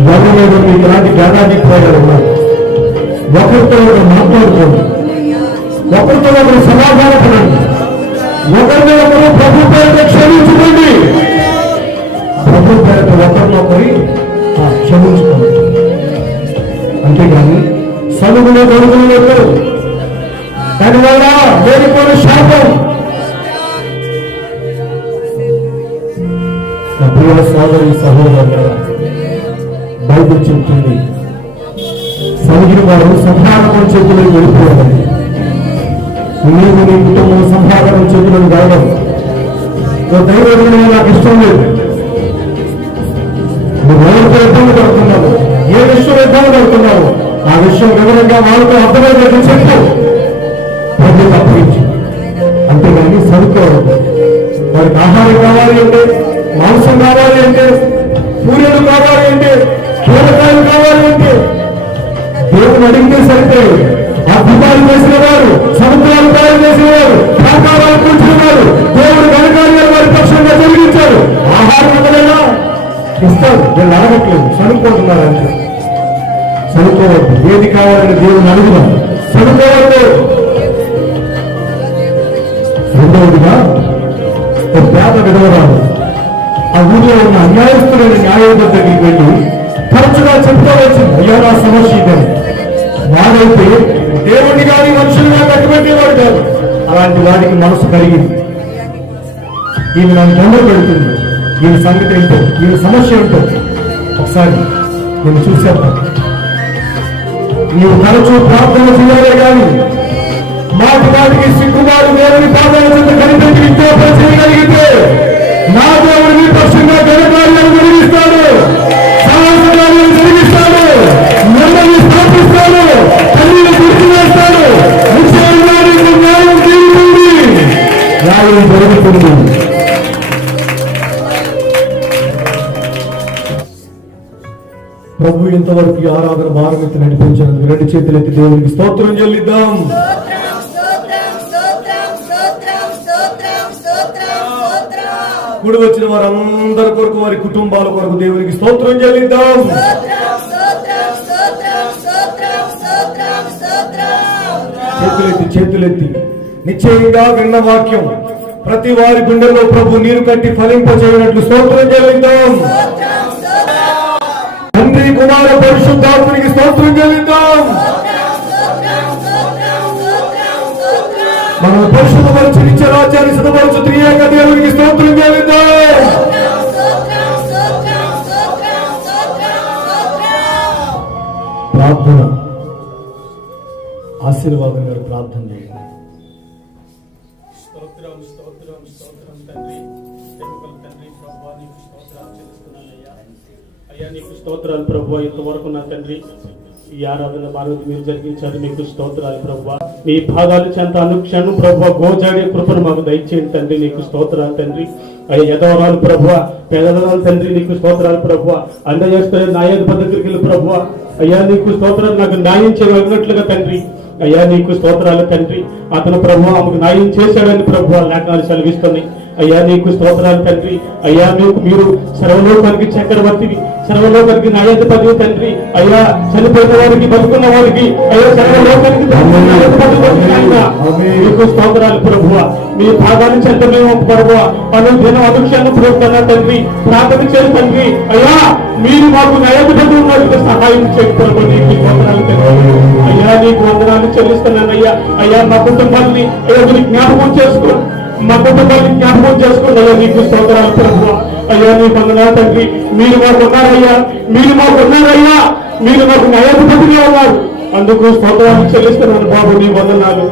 ఎవరి మీద మీకు ఇలాంటి జ్ఞానాధికారులు ఉన్నారు. ఒకరితో ఒకరు మాట్లాడుకోండి, ఒకరితో ఒకరు సమాధానపడండి, ఒకరిని ఒకరు ప్రభు పేరుతో క్షమించుకోండి. ప్రభు పేరుతో ఒకరినొకరి క్షమించుకోండి. అంతేగాని సలుగులు గొడుగులు వద్దు. దానివల్ల లేనిపోయిన శాపం. నా ప్రియ సోదరి సహోదరుల, బైబిల్ చెప్తుంది, సలిగిన వారు సంహారం చేతులకు వెళ్ళిపోవాలి. నీవు నీ కుటుంబం సంహారం చేతులను కావడం దైవం నాకు ఇష్టం లేదు. నువ్వు ఎవరితో ఇబ్బంది పడుతున్నావు, ఏ విషయంలో ఇబ్బంది పడుతున్నావు, ఆ విషయం వివరంగా వాళ్ళతో అర్థమయ్యేది చెప్పు, ప్రతి తప్పించి. అంతేగాని సరుకోవద్దు. వారికి ఆహారం కావాలి అంటే, మాంసం కావాలి అంటే, పూరీలు కావాలి అంటే, కీలకాయలు కావాలి అంటే దేవుని అడిగితే సరిపోయి. అద్భుతాలు చేసిన వారు, సముద్రాలు తయారు చేసిన వారు, ప్రాకారాలు కూర్చున్న వారు, దేవుడు గణకార్యాలు వారి పక్షంగా జరిగించారు. ఆహారం అందలేనా ఇస్తారు. వీళ్ళు అడగట్లేదు, చదువుకుంటున్నారు అంటే. చదువుకోవద్దు. ఏది కావాలని దేవుని అడుగుదాం. చదువుకోవద్దు. రెండవదిగా ఒక పేద విధవరాలు ఆ ఊరిలో ఉన్న అన్యాయస్తులైన న్యాయం దగ్గరికి వెళ్ళి తరచుగా చెప్తూ వచ్చింది, అయ్యా నా సమస్య ఇదని. వాడైతే దేవుడిని కానీ మనుషులుగా కట్టుబెట్టేవాడు కాదు. అలాంటి వాడికి మనసు కలిగింది, ఈమె నన్ను తొందర పెడుతుంది, ఈమె సంగతి ఏంటో, ఈమె సమస్య ఏంటో ఒకసారి నేను చూసేద్దాం. నీవు తరచూ ప్రార్థన చేయాలే కానీ మాటి మాటికి సిగ్గుమారు దేవుని పాదాల చెంత కనిపెట్టి విజ్ఞాపన చేయగలిగితే నా దేవుడు నీ పక్షంగా ఘనకార్యాలు జరిగిస్తాడు, సాహస కార్యాలు జరిగిస్తాడు, నెమ్మది స్థాపిస్తాడు, తల్లిని తీర్చివేస్తాడు. నిశ్చయంగా నీకు న్యాయం తీరుతుంది, న్యాయం జరుగుతుంది. ప్రభు ఇంతవరకు ఈ ఆరాధన భారమెత్తి నడిపించినందుకు రెండు చేతులెత్తి దేవునికి స్తోత్రం చెల్లిద్దాం. కూడి వచ్చిన వారందరి కొరకు, వారి కుటుంబాల కొరకు దేవునికి స్తోత్రం చెల్లిద్దాం. చేతులెత్తి నిశ్చయంగా విన్న వాక్యం ప్రతి వారి గుండెల్లో ప్రభు నీరు కట్టి ఫలింపచేయనట్లు స్తోత్రం చెల్లిద్దాం. తండ్రి కుమార పరిశుద్ధాత్మనికి స్తోత్రం చెల్లిద్దాం. మనం పరిశుద్ధపరచు నిత్య రాజ్యాన్ని సిద్ధపరచు త్రియేక దేవునికి స్తోత్రం చెల్లిద్దాం. ప్రార్థన ఆశీర్వాదం గారు ప్రార్థన చేయండి. స్తోత్రం స్తోత్రం స్తోత్రం తండ్రి, ప్రేమగల తండ్రి ప్రభువా, నీకు స్తోత్రాలు చెల్లిస్తున్నానయ్యా. అయ్యా నీకు స్తోత్రాలు ప్రభువా, ఇంతవరకు నా తండ్రి ఈ ఆరాధన భారతి మీరు జరిగించారు, మీకు స్తోత్రాలు ప్రభువా. మీ భాగాలు చెంత అనుక్షణం ప్రభువా గోజాడే కృపను మాకు దయచేయండి తండ్రి, నీకు స్తోత్రాలు తండ్రి. అయ్యా యదవరాలు ప్రభువా, పేదవరాలు తండ్రి, నీకు స్తోత్రాలు ప్రభువా. అందజేస్తే న్యాయాధిపతి దగ్గరికి వెళ్ళి ప్రభువా, అయ్యా నీకు స్తోత్రాలు, నాకు న్యాయం చేయగలిగినట్లుగా తండ్రి. అయ్యా నీకు స్తోత్రాలు తండ్రి, అతను ప్రభువా ఆమెకు న్యాయం చేశాడని ప్రభువా లేఖనాలు సెలవిస్తున్నాయి. అయ్యా నీకు స్తోత్రాలు తండ్రి. అయ్యా మీరు సర్వలోకానికి చక్రవర్తివి, సర్వలోకానికి న్యాయాధిపతి తండ్రి. అయ్యా చనిపోయిన వారికి, బతుకున్న వారికి, అయ్యా సర్వలోకానికి నీకు స్తోత్రాలు ప్రభువా. మీ భాగాన్ని చెంత మేము ప్రభువా పలు దిన అనుక్షణం ప్రభుత్వ తండ్రి ప్రార్థన చేసి తండ్రి. అయ్యా మీరు మాకు న్యాయాధిపతి ఉన్నట్టుగా సహాయం చేయకపోతే నీకు స్తోత్రాలు తండ్రి. అయ్యా నీకు వందనాలు చెల్లిస్తున్నానయ్యా. అయ్యా మా కుటుంబాన్ని మీరు జ్ఞాపకం చేసుకో, మా కుటుంబాన్ని జ్ఞాపకం చేసుకోండి. అయ్యా నీకు స్తోత్రాలు ప్రభువా. అయ్యా నీకు వందనాలు తండ్రి. మీరు మాకు ఉన్నారయ్యా, మీరు మాకు ఉన్నారయ్యా, మీరు మాకు న్యాయాధిపతిగా ఉన్నారు, అందుకు స్తోత్రాలు చెల్లిస్తున్నాను బాబు, నీ వందనాలు.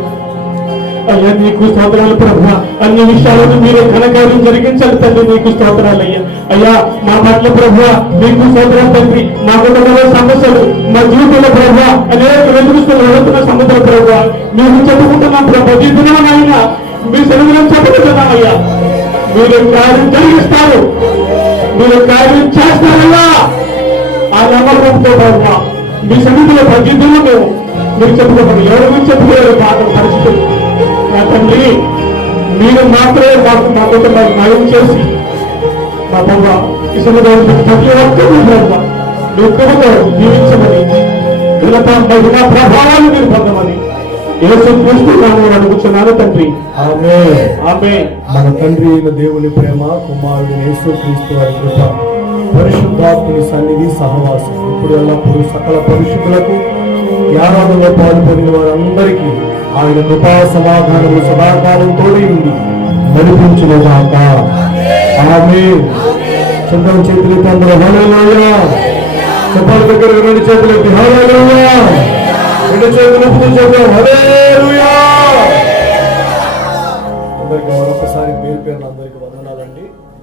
అయ్యా నీకు స్తోత్రాలు ప్రభువా. అన్ని విషయాలను మీరే ఘనకార్యం జరిగించాలి తండ్రి, నీకు స్తోత్రాలు అయ్యా. అయ్యా మా పట్ల ప్రభువా నీకు స్తోత్రాలు తండ్రి. మా కుటుంబంలో సమస్యలు, మా జీవితంలో ప్రభువా అనేక వెలుగుస్తున్న వెళుతున్న సముద్ర ప్రభువా మేము చెప్పుకుంటున్నాం ప్రభు. ఈ దినమైనా మీ శరీరం చెప్పుకుంటున్నామయ్యా, మీరు కార్యం జరిగిస్తారు, మీరు కార్యం చేస్తారయ్యా. ఆ నమ్మకంతో ప్రభువా మీ సన్నిధిలో ప్రతిదినం మేము మీరు చెప్పుకుంటాం. ఎవరి గురించి చెప్పుకోలేదు మాట పరిస్థితులు నా తండ్రి, మీరు మాత్రమే మాకు మా కుటుంబాన్ని న్యాయం చేసి మా బాబా ఈ సముదాయం ప్రతి ఒక్కరు బ్రహ్మ మీ కృపతో జీవించమని ఘనత మహిమ ప్రభావాన్ని మీరు పొందమని యేసు క్రీస్తు నామమున అడుగుచున్నాను తండ్రి, ఆమేన్. ఆమేన్. మన తండ్రి అయిన దేవుని ప్రేమ, కుమారుడు యేసు క్రీస్తు వారి కృప, పరిశుద్ధాత్ముని సన్నిధి సహవాసం ఇప్పుడు ఎల్లప్పుడూ సకల పరిశుద్ధులకు, ఈ ఆరాధనలో పాల్పొందిన వారందరికీ ఆయన కృపా సమాధానము సదాకాలం తోడి ఉండి నడిపించుగాక. ఆమేన్. చంద్రం చేతులెత్తి అందరూ హల్లెలూయా. చెప్పాలి దగ్గర రెండు చేతులెత్తి హల్లెలూయా. రెండు చేతులు చెప్తాం హల్లెలూయా. అందరికీ మరొకసారి పేరు పేరున అందరికీ వందనాలండి.